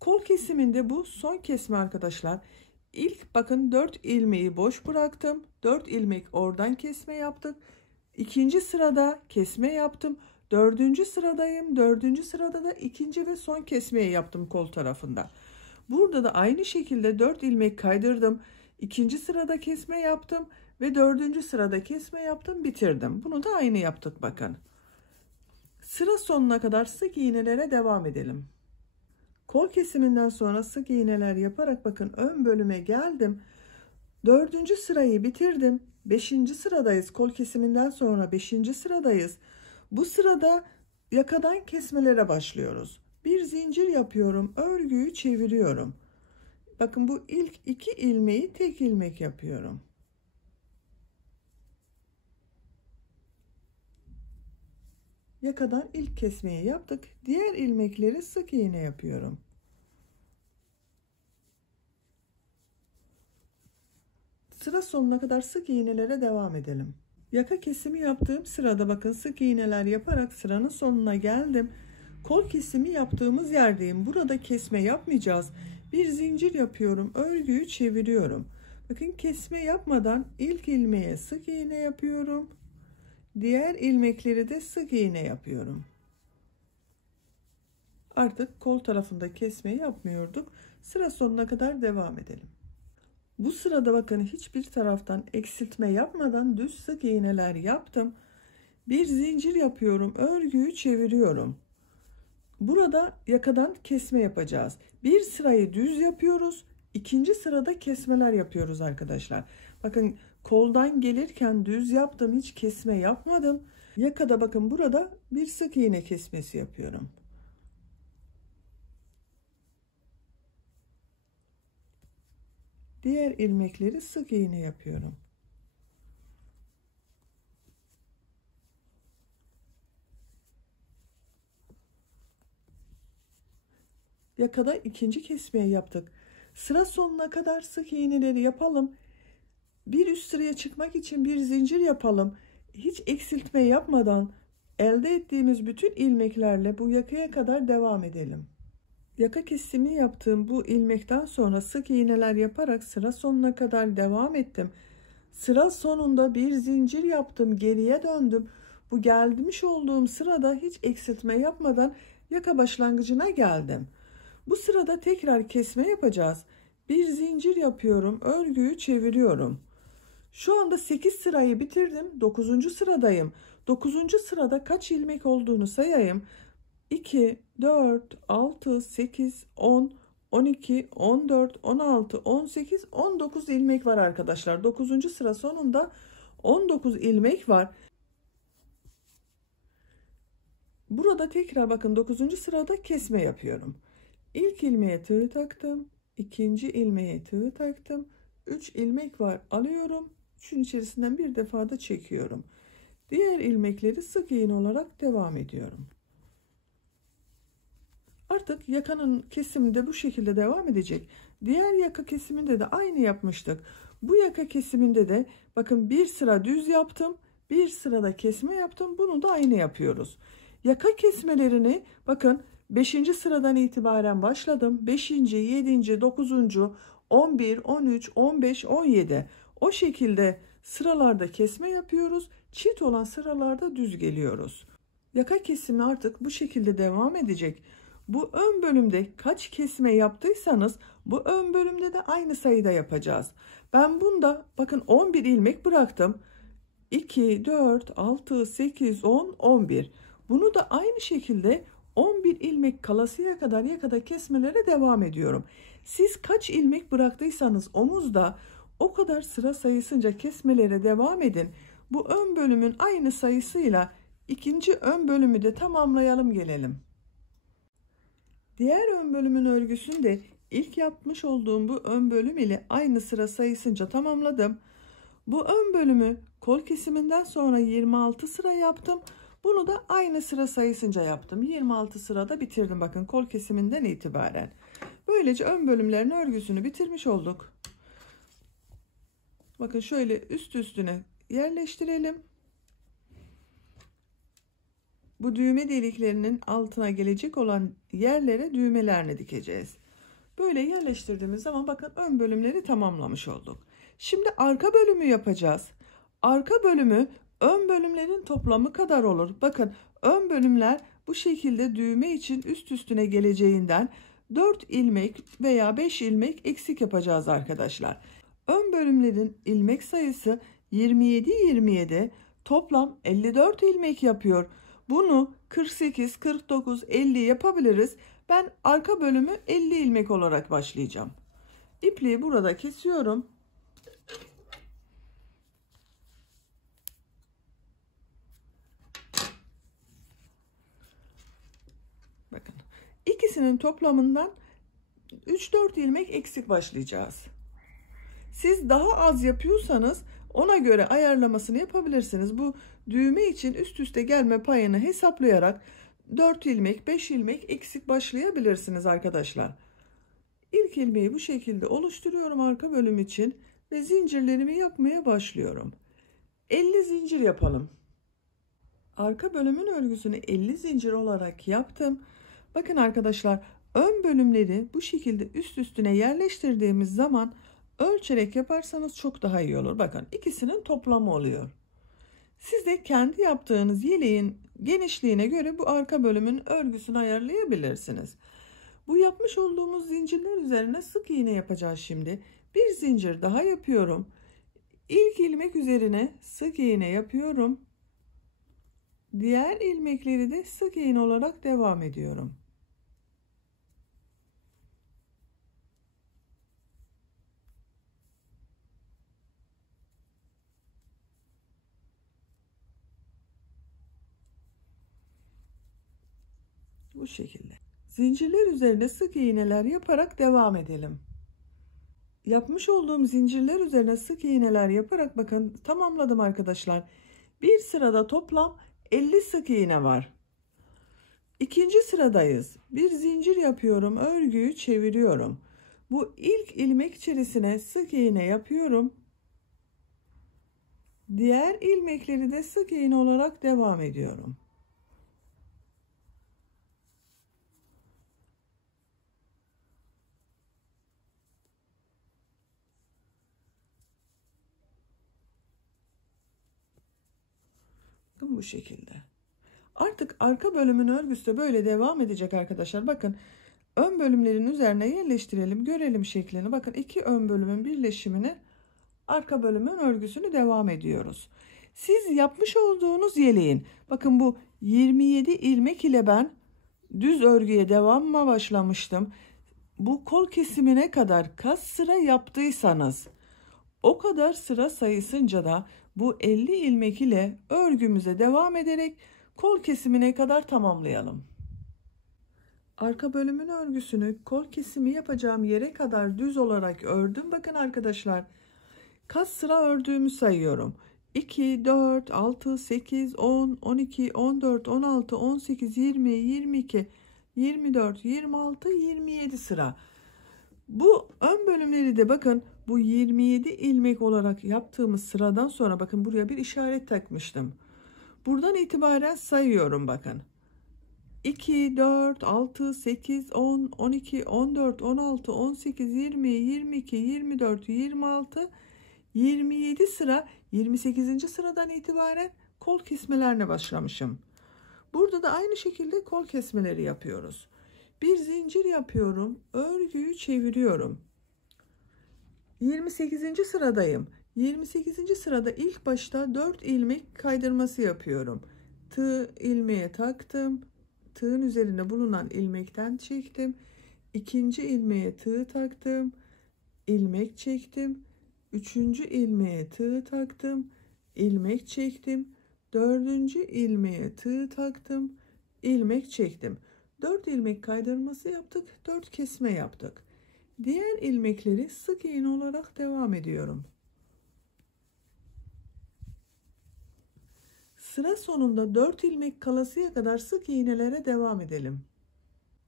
Kol kesiminde bu son kesme arkadaşlar. İlk bakın 4 ilmeği boş bıraktım. 4 ilmek oradan kesme yaptık. İkinci sırada kesme yaptım. Dördüncü sıradayım. Dördüncü sırada da ikinci ve son kesmeyi yaptım kol tarafında. Burada da aynı şekilde 4 ilmek kaydırdım. İkinci sırada kesme yaptım ve dördüncü sırada kesme yaptım, bitirdim. Bunu da aynı yaptık bakın. Sıra sonuna kadar sık iğnelere devam edelim. Kol kesiminden sonra sık iğneler yaparak bakın ön bölüme geldim. Dördüncü sırayı bitirdim. 5. sıradayız. Kol kesiminden sonra 5. sıradayız. Bu sırada yakadan kesmelere başlıyoruz. Bir zincir yapıyorum. Örgüyü çeviriyorum. Bakın bu ilk 2 ilmeği tek ilmek yapıyorum. Yakadan ilk kesmeyi yaptık. Diğer ilmekleri sık iğne yapıyorum. Sıra sonuna kadar sık iğnelere devam edelim. Yaka kesimi yaptığım sırada bakın sık iğneler yaparak sıranın sonuna geldim. Kol kesimi yaptığımız yerdeyim. Burada kesme yapmayacağız. Bir zincir yapıyorum. Örgüyü çeviriyorum. Bakın kesme yapmadan ilk ilmeğe sık iğne yapıyorum. Diğer ilmekleri de sık iğne yapıyorum. Artık kol tarafında kesme yapmıyorduk. Sıra sonuna kadar devam edelim. Bu sırada bakın hiçbir taraftan eksiltme yapmadan düz sık iğneler yaptım. Bir zincir yapıyorum. Örgüyü çeviriyorum. Burada yakadan kesme yapacağız. Bir sırayı düz yapıyoruz. İkinci sırada kesmeler yapıyoruz arkadaşlar. Bakın koldan gelirken düz yaptım. Hiç kesme yapmadım. Yakada bakın burada bir sık iğne kesmesi yapıyorum. Diğer ilmekleri sık iğne yapıyorum. Yakada ikinci kesmeyi yaptık. Sıra sonuna kadar sık iğneleri yapalım. Bir üst sıraya çıkmak için bir zincir yapalım. Hiç eksiltme yapmadan elde ettiğimiz bütün ilmeklerle bu yakaya kadar devam edelim. Yaka kesimi yaptığım bu ilmekten sonra sık iğneler yaparak sıra sonuna kadar devam ettim. Sıra sonunda bir zincir yaptım, geriye döndüm. Bu gelmiş olduğum sırada hiç eksiltme yapmadan yaka başlangıcına geldim. Bu sırada tekrar kesme yapacağız. Bir zincir yapıyorum, örgüyü çeviriyorum. Şu anda 8 sırayı bitirdim. 9. sıradayım. 9. sırada kaç ilmek olduğunu sayayım. 2, 4, 6, 8, 10, 12, 14, 16, 18, 19 ilmek var arkadaşlar. 9. sıra sonunda 19 ilmek var. Burada tekrar bakın 9. sırada kesme yapıyorum. İlk ilmeğe tığ taktım. İkinci ilmeğe tığ taktım. 3 ilmek var, alıyorum. Şunun içerisinden bir defa da çekiyorum. Diğer ilmekleri sık iğne olarak devam ediyorum. Artık yakanın kesimi de bu şekilde devam edecek. Diğer yaka kesiminde de aynı yapmıştık. Bu yaka kesiminde de bakın bir sıra düz yaptım. Bir sırada kesme yaptım. Bunu da aynı yapıyoruz. Yaka kesmelerini bakın 5. sıradan itibaren başladım. 5. 7. 9. 11, 13, 15, 17. O şekilde sıralarda kesme yapıyoruz. Çift olan sıralarda düz geliyoruz. Yaka kesimi artık bu şekilde devam edecek. Bu ön bölümde kaç kesme yaptıysanız bu ön bölümde de aynı sayıda yapacağız. Ben bunda bakın 11 ilmek bıraktım. 2, 4, 6, 8, 10, 11. Bunu da aynı şekilde 11 ilmek kalasıya kadar yakada kesmelere devam ediyorum. Siz kaç ilmek bıraktıysanız omuzda o kadar sıra sayısınca kesmelere devam edin. Bu ön bölümün aynı sayısıyla ikinci ön bölümü de tamamlayalım gelelim. Diğer ön bölümün örgüsünü de ilk yapmış olduğum bu ön bölüm ile aynı sıra sayısınca tamamladım. Bu ön bölümü kol kesiminden sonra 26 sıra yaptım. Bunu da aynı sıra sayısınca yaptım. 26 sırada bitirdim bakın kol kesiminden itibaren. Böylece ön bölümlerin örgüsünü bitirmiş olduk. Bakın şöyle üst üstüne yerleştirelim. Bu düğme deliklerinin altına gelecek olan yerlere düğmelerini dikeceğiz. Böyle yerleştirdiğimiz zaman bakın ön bölümleri tamamlamış olduk. Şimdi arka bölümü yapacağız. Arka bölümü ön bölümlerin toplamı kadar olur. Bakın ön bölümler bu şekilde düğme için üst üstüne geleceğinden 4 ilmek veya 5 ilmek eksik yapacağız arkadaşlar. Ön bölümlerin ilmek sayısı 27 toplam 54 ilmek yapıyor. Bunu 48, 49, 50 yapabiliriz. Ben arka bölümü 50 ilmek olarak başlayacağım. İpliği burada kesiyorum. Bakın. İkisinin toplamından 3-4 ilmek eksik başlayacağız. Siz daha az yapıyorsanız ona göre ayarlamasını yapabilirsiniz. Bu düğme için üst üste gelme payını hesaplayarak 4 ilmek 5 ilmek eksik başlayabilirsiniz arkadaşlar. İlk ilmeği bu şekilde oluşturuyorum arka bölüm için ve zincirlerimi yapmaya başlıyorum. 50 zincir yapalım. Arka bölümün örgüsünü 50 zincir olarak yaptım. Bakın arkadaşlar ön bölümleri bu şekilde üst üstüne yerleştirdiğimiz zaman ölçerek yaparsanız çok daha iyi olur. Bakın ikisinin toplamı oluyor. Siz de kendi yaptığınız yeleğin genişliğine göre bu arka bölümün örgüsünü ayarlayabilirsiniz. Bu yapmış olduğumuz zincirler üzerine sık iğne yapacağız şimdi. Bir zincir daha yapıyorum. İlk ilmek üzerine sık iğne yapıyorum. Diğer ilmekleri de sık iğne olarak devam ediyorum. Bu şekilde. Zincirler üzerine sık iğneler yaparak devam edelim. Yapmış olduğum zincirler üzerine sık iğneler yaparak bakın tamamladım arkadaşlar. Bir sırada toplam 50 sık iğne var. İkinci sıradayız. Bir zincir yapıyorum, örgüyü çeviriyorum. Bu ilk ilmek içerisine sık iğne yapıyorum. Diğer ilmekleri de sık iğne olarak devam ediyorum. Bu şekilde. Artık arka bölümün örgüsü de böyle devam edecek arkadaşlar. Bakın ön bölümlerin üzerine yerleştirelim. Görelim şeklini. Bakın iki ön bölümün birleşimini arka bölümün örgüsünü devam ediyoruz. Siz yapmış olduğunuz yeleğin bakın bu 27 ilmek ile ben düz örgüye devamma başlamıştım. Bu kol kesimine kadar kaç sıra yaptıysanız o kadar sıra sayısınca da bu 50 ilmek ile örgümüze devam ederek kol kesimine kadar tamamlayalım. Arka bölümün örgüsünü kol kesimi yapacağım yere kadar düz olarak ördüm. Bakın arkadaşlar kaç sıra ördüğümü sayıyorum. 2, 4, 6, 8, 10, 12, 14, 16, 18, 20, 22, 24, 26, 27 sıra. Bu ön bölümleri de bakın bu 27 ilmek olarak yaptığımız sıradan sonra bakın buraya bir işaret takmıştım. Buradan itibaren sayıyorum bakın. 2, 4, 6, 8, 10, 12, 14, 16, 18, 20, 22, 24, 26, 27 sıra 28. sıradan itibaren kol kesmelerine başlamışım. Burada da aynı şekilde kol kesmeleri yapıyoruz. Bir zincir yapıyorum, örgüyü çeviriyorum. 28. sıradayım. 28. sırada ilk başta 4 ilmek kaydırması yapıyorum. Tığ ilmeğe taktım. Tığın üzerinde bulunan ilmekten çektim. İkinci ilmeğe tığ taktım. İlmek çektim. Üçüncü ilmeğe tığ taktım. İlmek çektim. Dördüncü ilmeğe tığ taktım. İlmek çektim. 4 ilmek kaydırması yaptık. 4 kesme yaptık. Diğer ilmekleri sık iğne olarak devam ediyorum. Sıra sonunda 4 ilmek kalasıya kadar sık iğnelere devam edelim.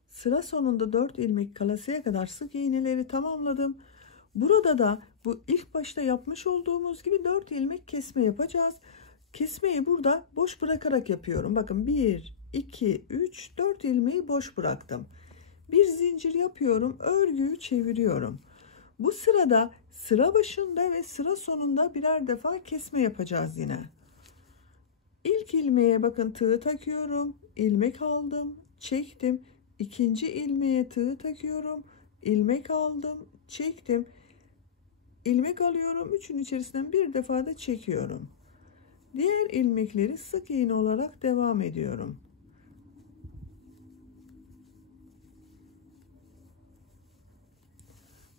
Sıra sonunda 4 ilmek kalasıya kadar sık iğneleri tamamladım. Burada da bu ilk başta yapmış olduğumuz gibi 4 ilmek kesme yapacağız. Kesmeyi burada boş bırakarak yapıyorum. Bakın 1, 2, 3, 4 ilmeği boş bıraktım. Bir zincir yapıyorum, örgüyü çeviriyorum. Bu sırada sıra başında ve sıra sonunda birer defa kesme yapacağız yine. İlk ilmeğe bakın tığ takıyorum, ilmek aldım, çektim. İkinci ilmeğe tığ takıyorum, ilmek aldım, çektim. İlmek alıyorum, üçün içerisinden bir defa da çekiyorum. Diğer ilmekleri sık iğne olarak devam ediyorum.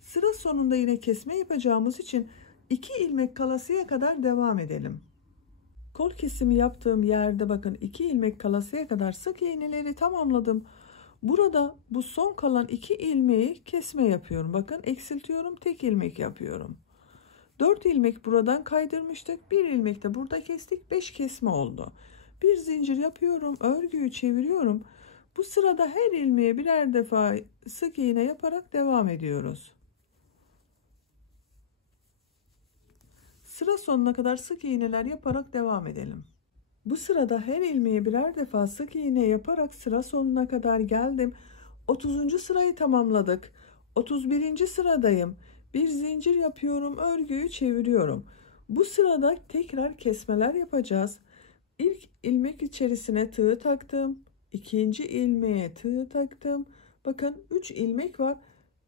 Sıra sonunda yine kesme yapacağımız için 2 ilmek kalasıya kadar devam edelim. Kol kesimi yaptığım yerde bakın 2 ilmek kalasıya kadar sık iğneleri tamamladım. Burada bu son kalan 2 ilmeği kesme yapıyorum. Bakın eksiltiyorum, tek ilmek yapıyorum. 4 ilmek buradan kaydırmıştık. 1 ilmek de burada kestik. 5 kesme oldu. Bir zincir yapıyorum, örgüyü çeviriyorum. Bu sırada her ilmeğe birer defa sık iğne yaparak devam ediyoruz. Sıra sonuna kadar sık iğneler yaparak devam edelim. Bu sırada her ilmeğe birer defa sık iğne yaparak sıra sonuna kadar geldim. 30. sırayı tamamladık. 31. sıradayım. Bir zincir yapıyorum, örgüyü çeviriyorum. Bu sırada tekrar kesmeler yapacağız. İlk ilmek içerisine tığ taktım. İkinci ilmeğe tığ taktım. Bakın 3 ilmek var.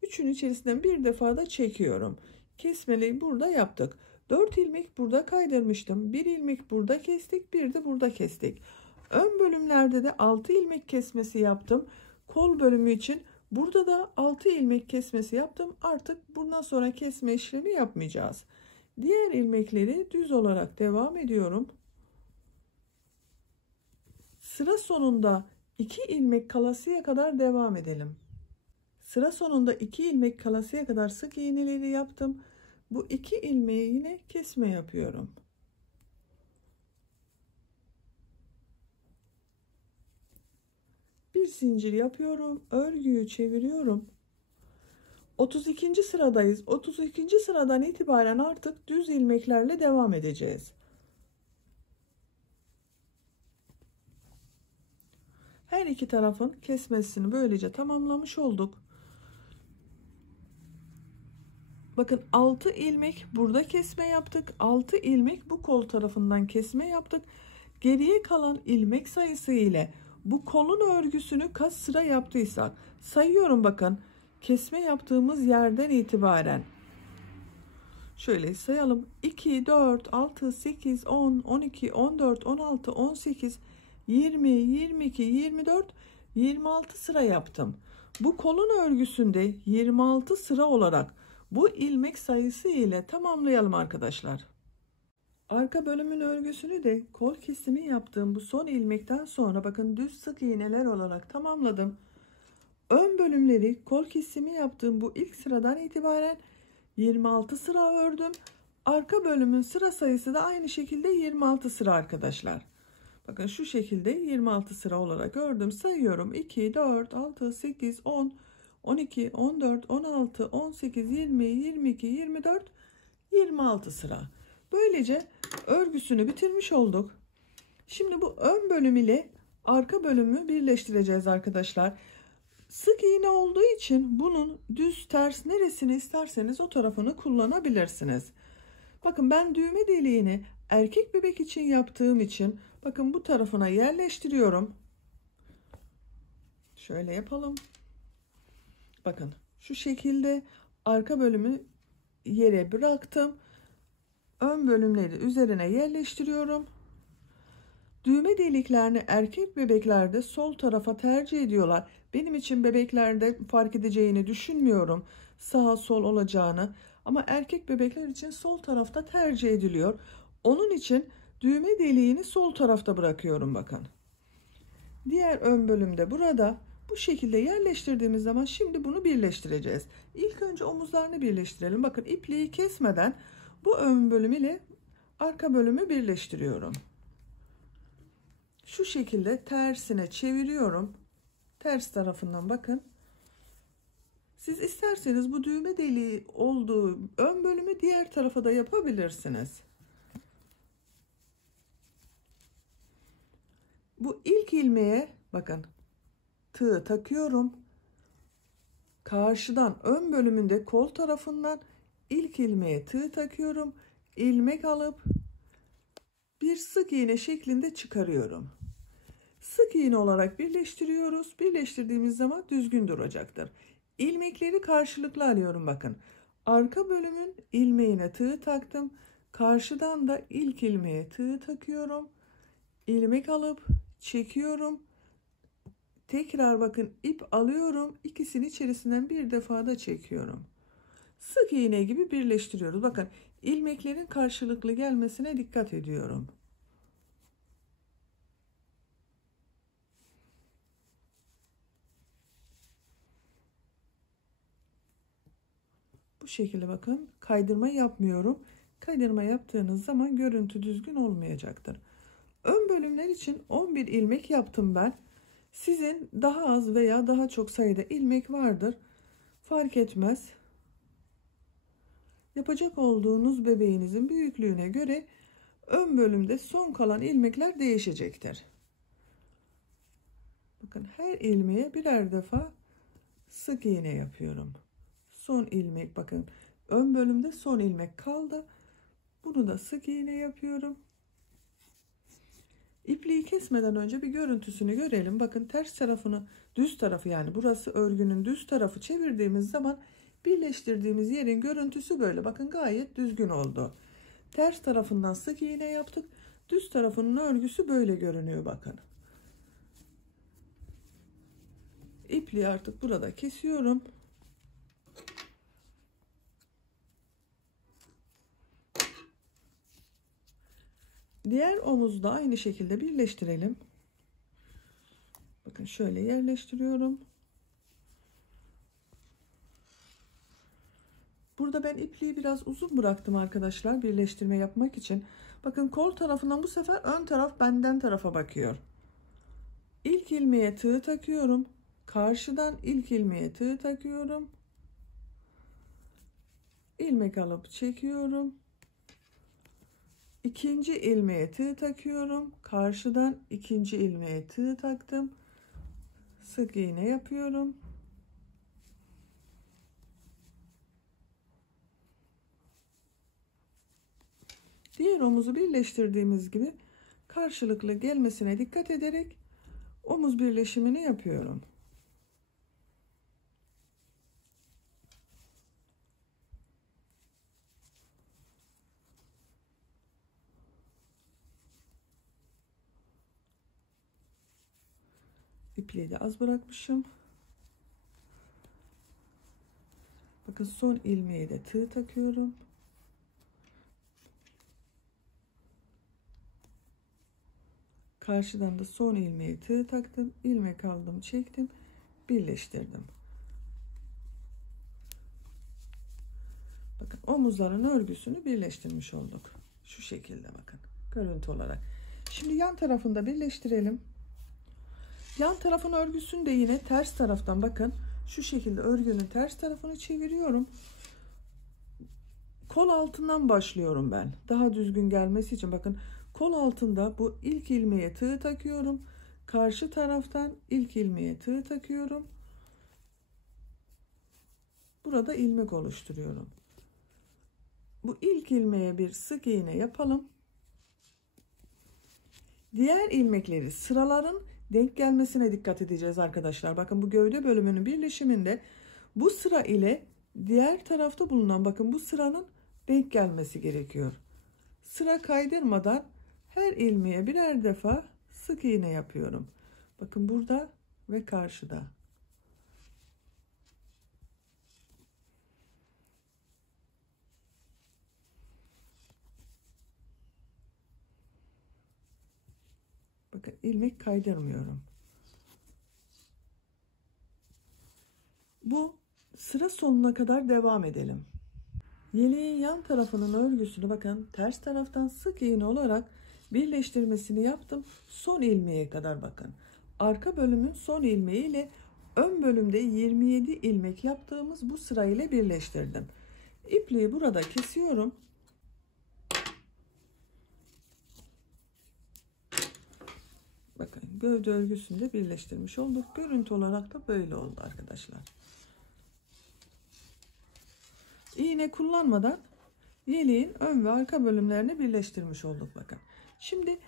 Üçün içerisinden bir defa da çekiyorum. Kesmeleri burada yaptık. 4 ilmek burada kaydırmıştım. 1 ilmek burada kestik, bir de burada kestik. Ön bölümlerde de 6 ilmek kesmesi yaptım. Kol bölümü için burada da 6 ilmek kesmesi yaptım. Artık bundan sonra kesme işlemi yapmayacağız. Diğer ilmekleri düz olarak devam ediyorum. Sıra sonunda 2 ilmek kalasıya kadar devam edelim. Sıra sonunda 2 ilmek kalasıya kadar sık iğneleri yaptım. Bu 2 ilmeği yine kesme yapıyorum. Bir zincir yapıyorum, örgüyü çeviriyorum. 32. sıradayız. 32. sıradan itibaren artık düz ilmeklerle devam edeceğiz. Her iki tarafın kesmesini böylece tamamlamış olduk. Bakın 6 ilmek burada kesme yaptık. 6 ilmek bu kol tarafından kesme yaptık. Geriye kalan ilmek sayısı ile bu kolun örgüsünü kaç sıra yaptıysak sayıyorum bakın. Kesme yaptığımız yerden itibaren şöyle sayalım. 2, 4, 6, 8, 10, 12, 14, 16, 18, 20, 22, 24, 26 sıra yaptım. Bu kolun örgüsünde 26 sıra olarak bu ilmek sayısı ile tamamlayalım arkadaşlar. Arka bölümün örgüsünü de kol kesimi yaptığım bu son ilmekten sonra bakın düz sık iğneler olarak tamamladım. Ön bölümleri kol kesimi yaptığım bu ilk sıradan itibaren 26 sıra ördüm. Arka bölümün sıra sayısı da aynı şekilde 26 sıra arkadaşlar. Bakın şu şekilde 26 sıra olarak ördüm. Sayıyorum. 2, 4, 6, 8, 10, 12, 14, 16, 18, 20, 22, 24, 26 sıra. Böylece örgüsünü bitirmiş olduk. Şimdi bu ön bölüm ile arka bölümü birleştireceğiz arkadaşlar. Sık iğne olduğu için bunun düz ters neresini isterseniz o tarafını kullanabilirsiniz. Bakın ben düğme deliğini erkek bebek için yaptığım için bakın bu tarafına yerleştiriyorum. Şöyle yapalım. Bakın şu şekilde arka bölümü yere bıraktım. Ön bölümleri üzerine yerleştiriyorum. Düğme deliklerini erkek bebeklerde sol tarafa tercih ediyorlar. Benim için bebeklerde fark edeceğini düşünmüyorum. Sağ sol olacağını. Ama erkek bebekler için sol tarafta tercih ediliyor. Onun için düğme deliğini sol tarafta bırakıyorum bakın. Diğer ön bölümde burada bu şekilde yerleştirdiğimiz zaman şimdi bunu birleştireceğiz. İlk önce omuzlarını birleştirelim. Bakın ipliği kesmeden bu ön bölüm ile arka bölümü birleştiriyorum. Şu şekilde tersine çeviriyorum. Ters tarafından bakın. Siz isterseniz bu düğme deliği olduğu ön bölümü diğer tarafa da yapabilirsiniz. Bu ilk ilmeğe bakın tığ takıyorum. Karşıdan ön bölümünde kol tarafından ilk ilmeğe tığ takıyorum. İlmek alıp bir sık iğne şeklinde çıkarıyorum. Sık iğne olarak birleştiriyoruz. Birleştirdiğimiz zaman düzgün duracaktır. İlmekleri karşılıklı alıyorum bakın. Arka bölümün ilmeğine tığ taktım. Karşıdan da ilk ilmeğe tığ takıyorum. İlmek alıp çekiyorum. Tekrar bakın ip alıyorum. İkisini içerisinden bir defa da çekiyorum. Sık iğne gibi birleştiriyoruz. Bakın ilmeklerin karşılıklı gelmesine dikkat ediyorum. Bu şekilde bakın kaydırma yapmıyorum. Kaydırma yaptığınız zaman görüntü düzgün olmayacaktır. Ön bölümler için 11 ilmek yaptım ben. Sizin daha az veya daha çok sayıda ilmek vardır. Fark etmez. Yapacak olduğunuz bebeğinizin büyüklüğüne göre ön bölümde son kalan ilmekler değişecektir. Bakın her ilmeğe birer defa sık iğne yapıyorum. Son ilmek bakın ön bölümde son ilmek kaldı. Bunu da sık iğne yapıyorum. İpliği kesmeden önce bir görüntüsünü görelim. Bakın ters tarafını düz tarafı yani burası örgünün düz tarafı çevirdiğimiz zaman birleştirdiğimiz yerin görüntüsü böyle. Bakın gayet düzgün oldu. Ters tarafından sık iğne yaptık. Düz tarafının örgüsü böyle görünüyor bakın. İpliği artık burada kesiyorum. Diğer omuzu da aynı şekilde birleştirelim. Bakın şöyle yerleştiriyorum. Burada ben ipliği biraz uzun bıraktım arkadaşlar, birleştirme yapmak için. Bakın kol tarafından bu sefer ön taraf benden tarafa bakıyor. İlk ilmeğe tığ takıyorum. Karşıdan ilk ilmeğe tığ takıyorum. İlmek alıp çekiyorum. İkinci ilmeğe tığ takıyorum. Karşıdan ikinci ilmeğe tığ taktım. Sık iğne yapıyorum. Diğer omuzu birleştirdiğimiz gibi karşılıklı gelmesine dikkat ederek omuz birleşimini yapıyorum. İpliği de az bırakmışım. Bakın son ilmeğe de tığ takıyorum. Karşıdan da son ilmeğe tığ taktım. İlmek aldım, çektim, birleştirdim. Bakın omuzların örgüsünü birleştirmiş olduk. Şu şekilde bakın görüntü olarak. Şimdi yan tarafında birleştirelim. Yan tarafın örgüsünü de yine ters taraftan bakın şu şekilde örgünün ters tarafını çeviriyorum. Kol altından başlıyorum ben. Daha düzgün gelmesi için bakın kol altında bu ilk ilmeğe tığ takıyorum. Karşı taraftan ilk ilmeğe tığ takıyorum. Burada ilmek oluşturuyorum. Bu ilk ilmeğe bir sık iğne yapalım. Diğer ilmekleri sıraların denk gelmesine dikkat edeceğiz arkadaşlar. Bakın bu gövde bölümünün birleşiminde bu sıra ile diğer tarafta bulunan bakın bu sıranın denk gelmesi gerekiyor. Sıra kaydırmadan her ilmeğe birer defa sık iğne yapıyorum. Bakın burada ve karşıda. Bakın ilmek kaydırmıyorum. Bu sıra sonuna kadar devam edelim. Yeleğin yan tarafının örgüsünü bakın ters taraftan sık iğne olarak birleştirmesini yaptım. Son ilmeğe kadar bakın. Arka bölümün son ilmeği ile ön bölümde 27 ilmek yaptığımız bu sıra ile birleştirdim. İpliği burada kesiyorum. Bakın gövde örgüsünü de birleştirmiş olduk. Görüntü olarak da böyle oldu arkadaşlar. İğne kullanmadan yeleğin ön ve arka bölümlerini birleştirmiş olduk bakın. Şimdi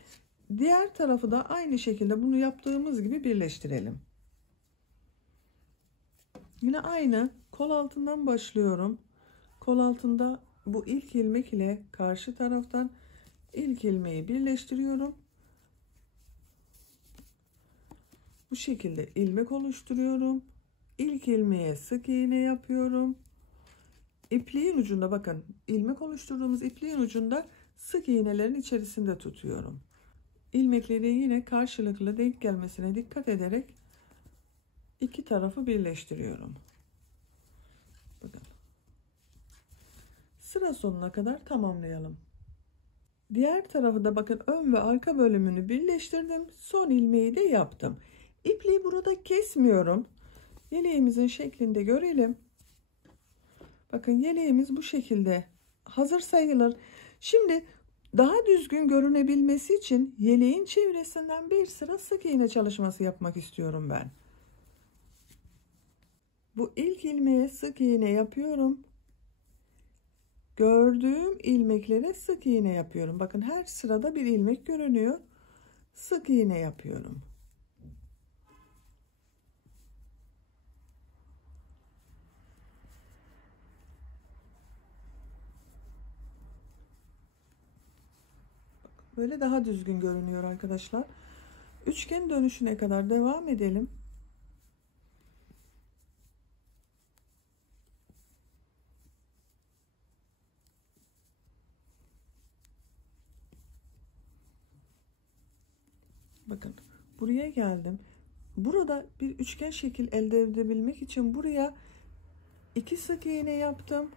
diğer tarafı da aynı şekilde bunu yaptığımız gibi birleştirelim. Yine aynı kol altından başlıyorum. Kol altında bu ilk ilmek ile karşı taraftan ilk ilmeği birleştiriyorum. Bu şekilde ilmek oluşturuyorum. İlk ilmeğe sık iğne yapıyorum. İpliğin ucunda bakın ilmek oluşturduğumuz ipliğin ucunda sık iğnelerin içerisinde tutuyorum. İlmekleri yine karşılıklı denk gelmesine dikkat ederek iki tarafı birleştiriyorum. Bakın. Sıra sonuna kadar tamamlayalım. Diğer tarafı da bakın ön ve arka bölümünü birleştirdim. Son ilmeği de yaptım. İpliği burada kesmiyorum. Yeleğimizin şeklinde görelim. Bakın yeleğimiz bu şekilde hazır sayılır. Şimdi daha düzgün görünebilmesi için yeleğin çevresinden bir sıra sık iğne çalışması yapmak istiyorum ben. Bu ilk ilmeğe sık iğne yapıyorum. Gördüğüm ilmeklere sık iğne yapıyorum. Bakın her sırada bir ilmek görünüyor. Sık iğne yapıyorum. Böyle daha düzgün görünüyor arkadaşlar. Üçgen dönüşüne kadar devam edelim. Bakın buraya geldim. Burada bir üçgen şekil elde edebilmek için buraya 2 sık iğne yaptım.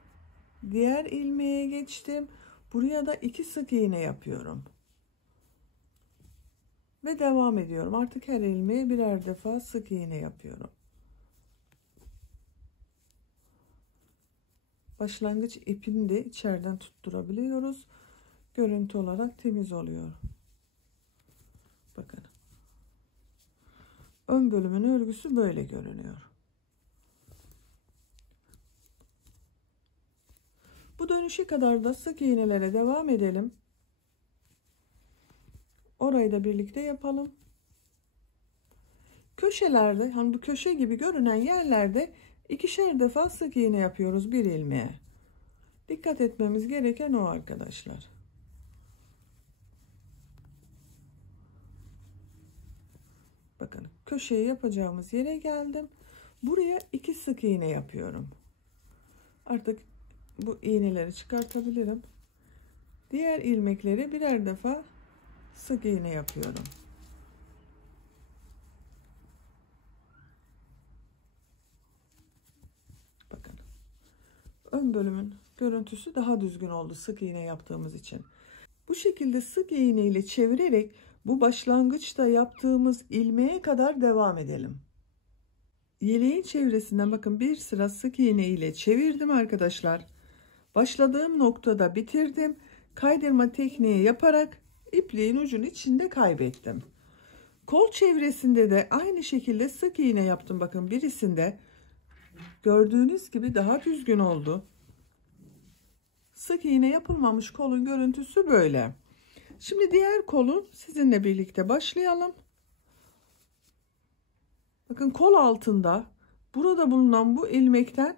Diğer ilmeğe geçtim. Buraya da 2 sık iğne yapıyorum. Ve devam ediyorum. Artık her ilmeğe birer defa sık iğne yapıyorum. Başlangıç ipini de içeriden tutturabiliyoruz. Görüntü olarak temiz oluyor. Bakın. Ön bölümün örgüsü böyle görünüyor. Bu dönüşe kadar da sık iğnelere devam edelim. Orayı da birlikte yapalım. Köşelerde, hani bu köşe gibi görünen yerlerde 2'şer defa sık iğne yapıyoruz bir ilmeğe. Dikkat etmemiz gereken o arkadaşlar. Bakın köşeye yapacağımız yere geldim. Buraya 2 sık iğne yapıyorum. Artık bu iğneleri çıkartabilirim. Diğer ilmekleri birer defa sık iğne yapıyorum. Bakın. Ön bölümün görüntüsü daha düzgün oldu sık iğne yaptığımız için. Bu şekilde sık iğne ile çevirerek bu başlangıçta yaptığımız ilmeğe kadar devam edelim. Yeleğin çevresinden bakın bir sıra sık iğne ile çevirdim arkadaşlar. Başladığım noktada bitirdim. Kaydırma tekniği yaparak ipliğin ucunu içinde kaybettim. Kol çevresinde de aynı şekilde sık iğne yaptım. Bakın birisinde gördüğünüz gibi daha düzgün oldu. Sık iğne yapılmamış kolun görüntüsü böyle. Şimdi diğer kolu sizinle birlikte başlayalım. Bakın kol altında burada bulunan bu ilmekten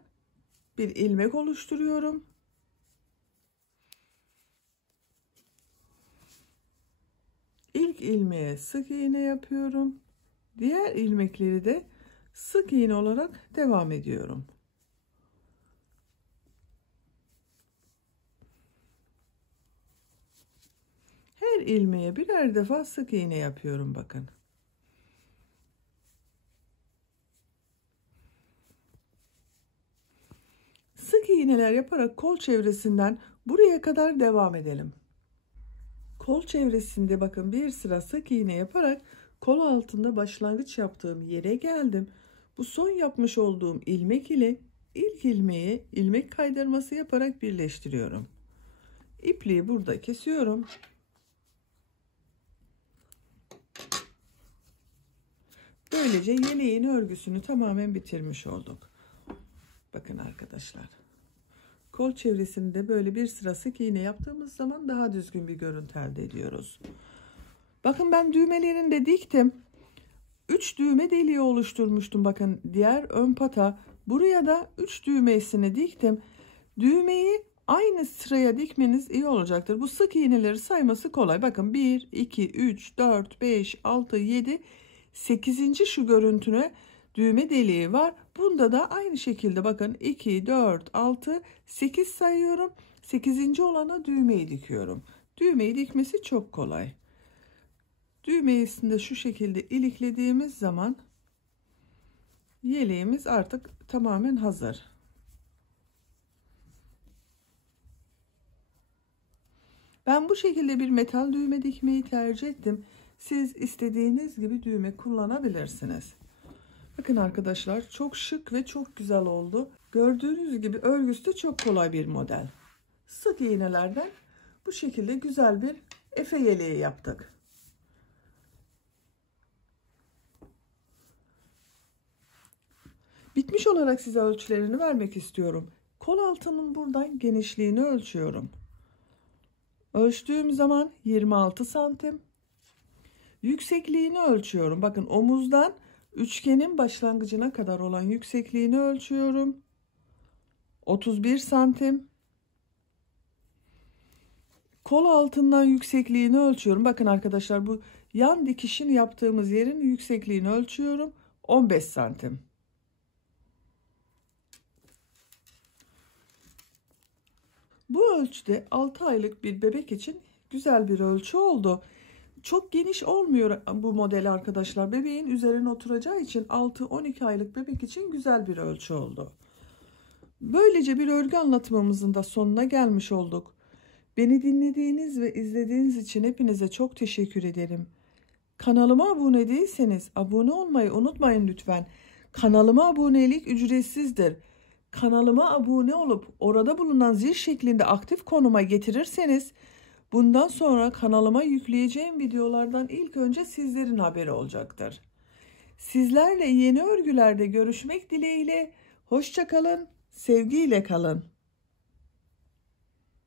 bir ilmek oluşturuyorum. İlk ilmeğe sık iğne yapıyorum. Diğer ilmekleri de sık iğne olarak devam ediyorum. Her ilmeğe birer defa sık iğne yapıyorum bakın. Sık iğneler yaparak kol çevresinden buraya kadar devam edelim. Kol çevresinde bakın bir sıra sık iğne yaparak kol altında başlangıç yaptığım yere geldim. Bu son yapmış olduğum ilmek ile ilk ilmeğe ilmek kaydırması yaparak birleştiriyorum. İpliği burada kesiyorum. Böylece yeleğin örgüsünü tamamen bitirmiş olduk. Bakın arkadaşlar. Kol çevresinde böyle bir sıra sık iğne yaptığımız zaman daha düzgün bir görüntü elde ediyoruz. Bakın ben düğmelerini de diktim. 3 düğme deliği oluşturmuştum. Bakın diğer ön pata. Buraya da 3 düğmesini diktim. Düğmeyi aynı sıraya dikmeniz iyi olacaktır. Bu sık iğneleri sayması kolay. Bakın 1, 2, 3, 4, 5, 6, 7, 8. şu görüntüne düğme deliği var. Bunda da aynı şekilde bakın 2, 4, 6, 8 sayıyorum. 8. olana düğmeyi dikiyorum. Düğmeyi dikmesi çok kolay. Düğmesini de şu şekilde iliklediğimiz zaman yeleğimiz artık tamamen hazır. Ben bu şekilde bir metal düğme dikmeyi tercih ettim. Siz istediğiniz gibi düğme kullanabilirsiniz. Bakın arkadaşlar çok şık ve çok güzel oldu. Gördüğünüz gibi örgüsü de çok kolay bir model. Sık iğnelerden bu şekilde güzel bir efe yeleği yaptık. Bitmiş olarak size ölçülerini vermek istiyorum. Kol altının buradan genişliğini ölçüyorum. Ölçtüğüm zaman 26 santim. Yüksekliğini ölçüyorum. Bakın omuzdan üçgenin başlangıcına kadar olan yüksekliğini ölçüyorum. 31 santim. Kol altından yüksekliğini ölçüyorum. Bakın arkadaşlar bu yan dikişini yaptığımız yerin yüksekliğini ölçüyorum. 15 santim. Bu ölçüde 6 aylık bir bebek için güzel bir ölçü oldu. Çok geniş olmuyor bu model arkadaşlar. Bebeğin üzerine oturacağı için 6-12 aylık bebek için güzel bir ölçü oldu. Böylece bir örgü anlatımımızın da sonuna gelmiş olduk. Beni dinlediğiniz ve izlediğiniz için hepinize çok teşekkür ederim. Kanalıma abone değilseniz abone olmayı unutmayın lütfen. Kanalıma abonelik ücretsizdir. Kanalıma abone olup orada bulunan zil şeklinde aktif konuma getirirseniz bundan sonra kanalıma yükleyeceğim videolardan ilk önce sizlerin haberi olacaktır. Sizlerle yeni örgülerde görüşmek dileğiyle. Hoşça kalın, sevgiyle kalın.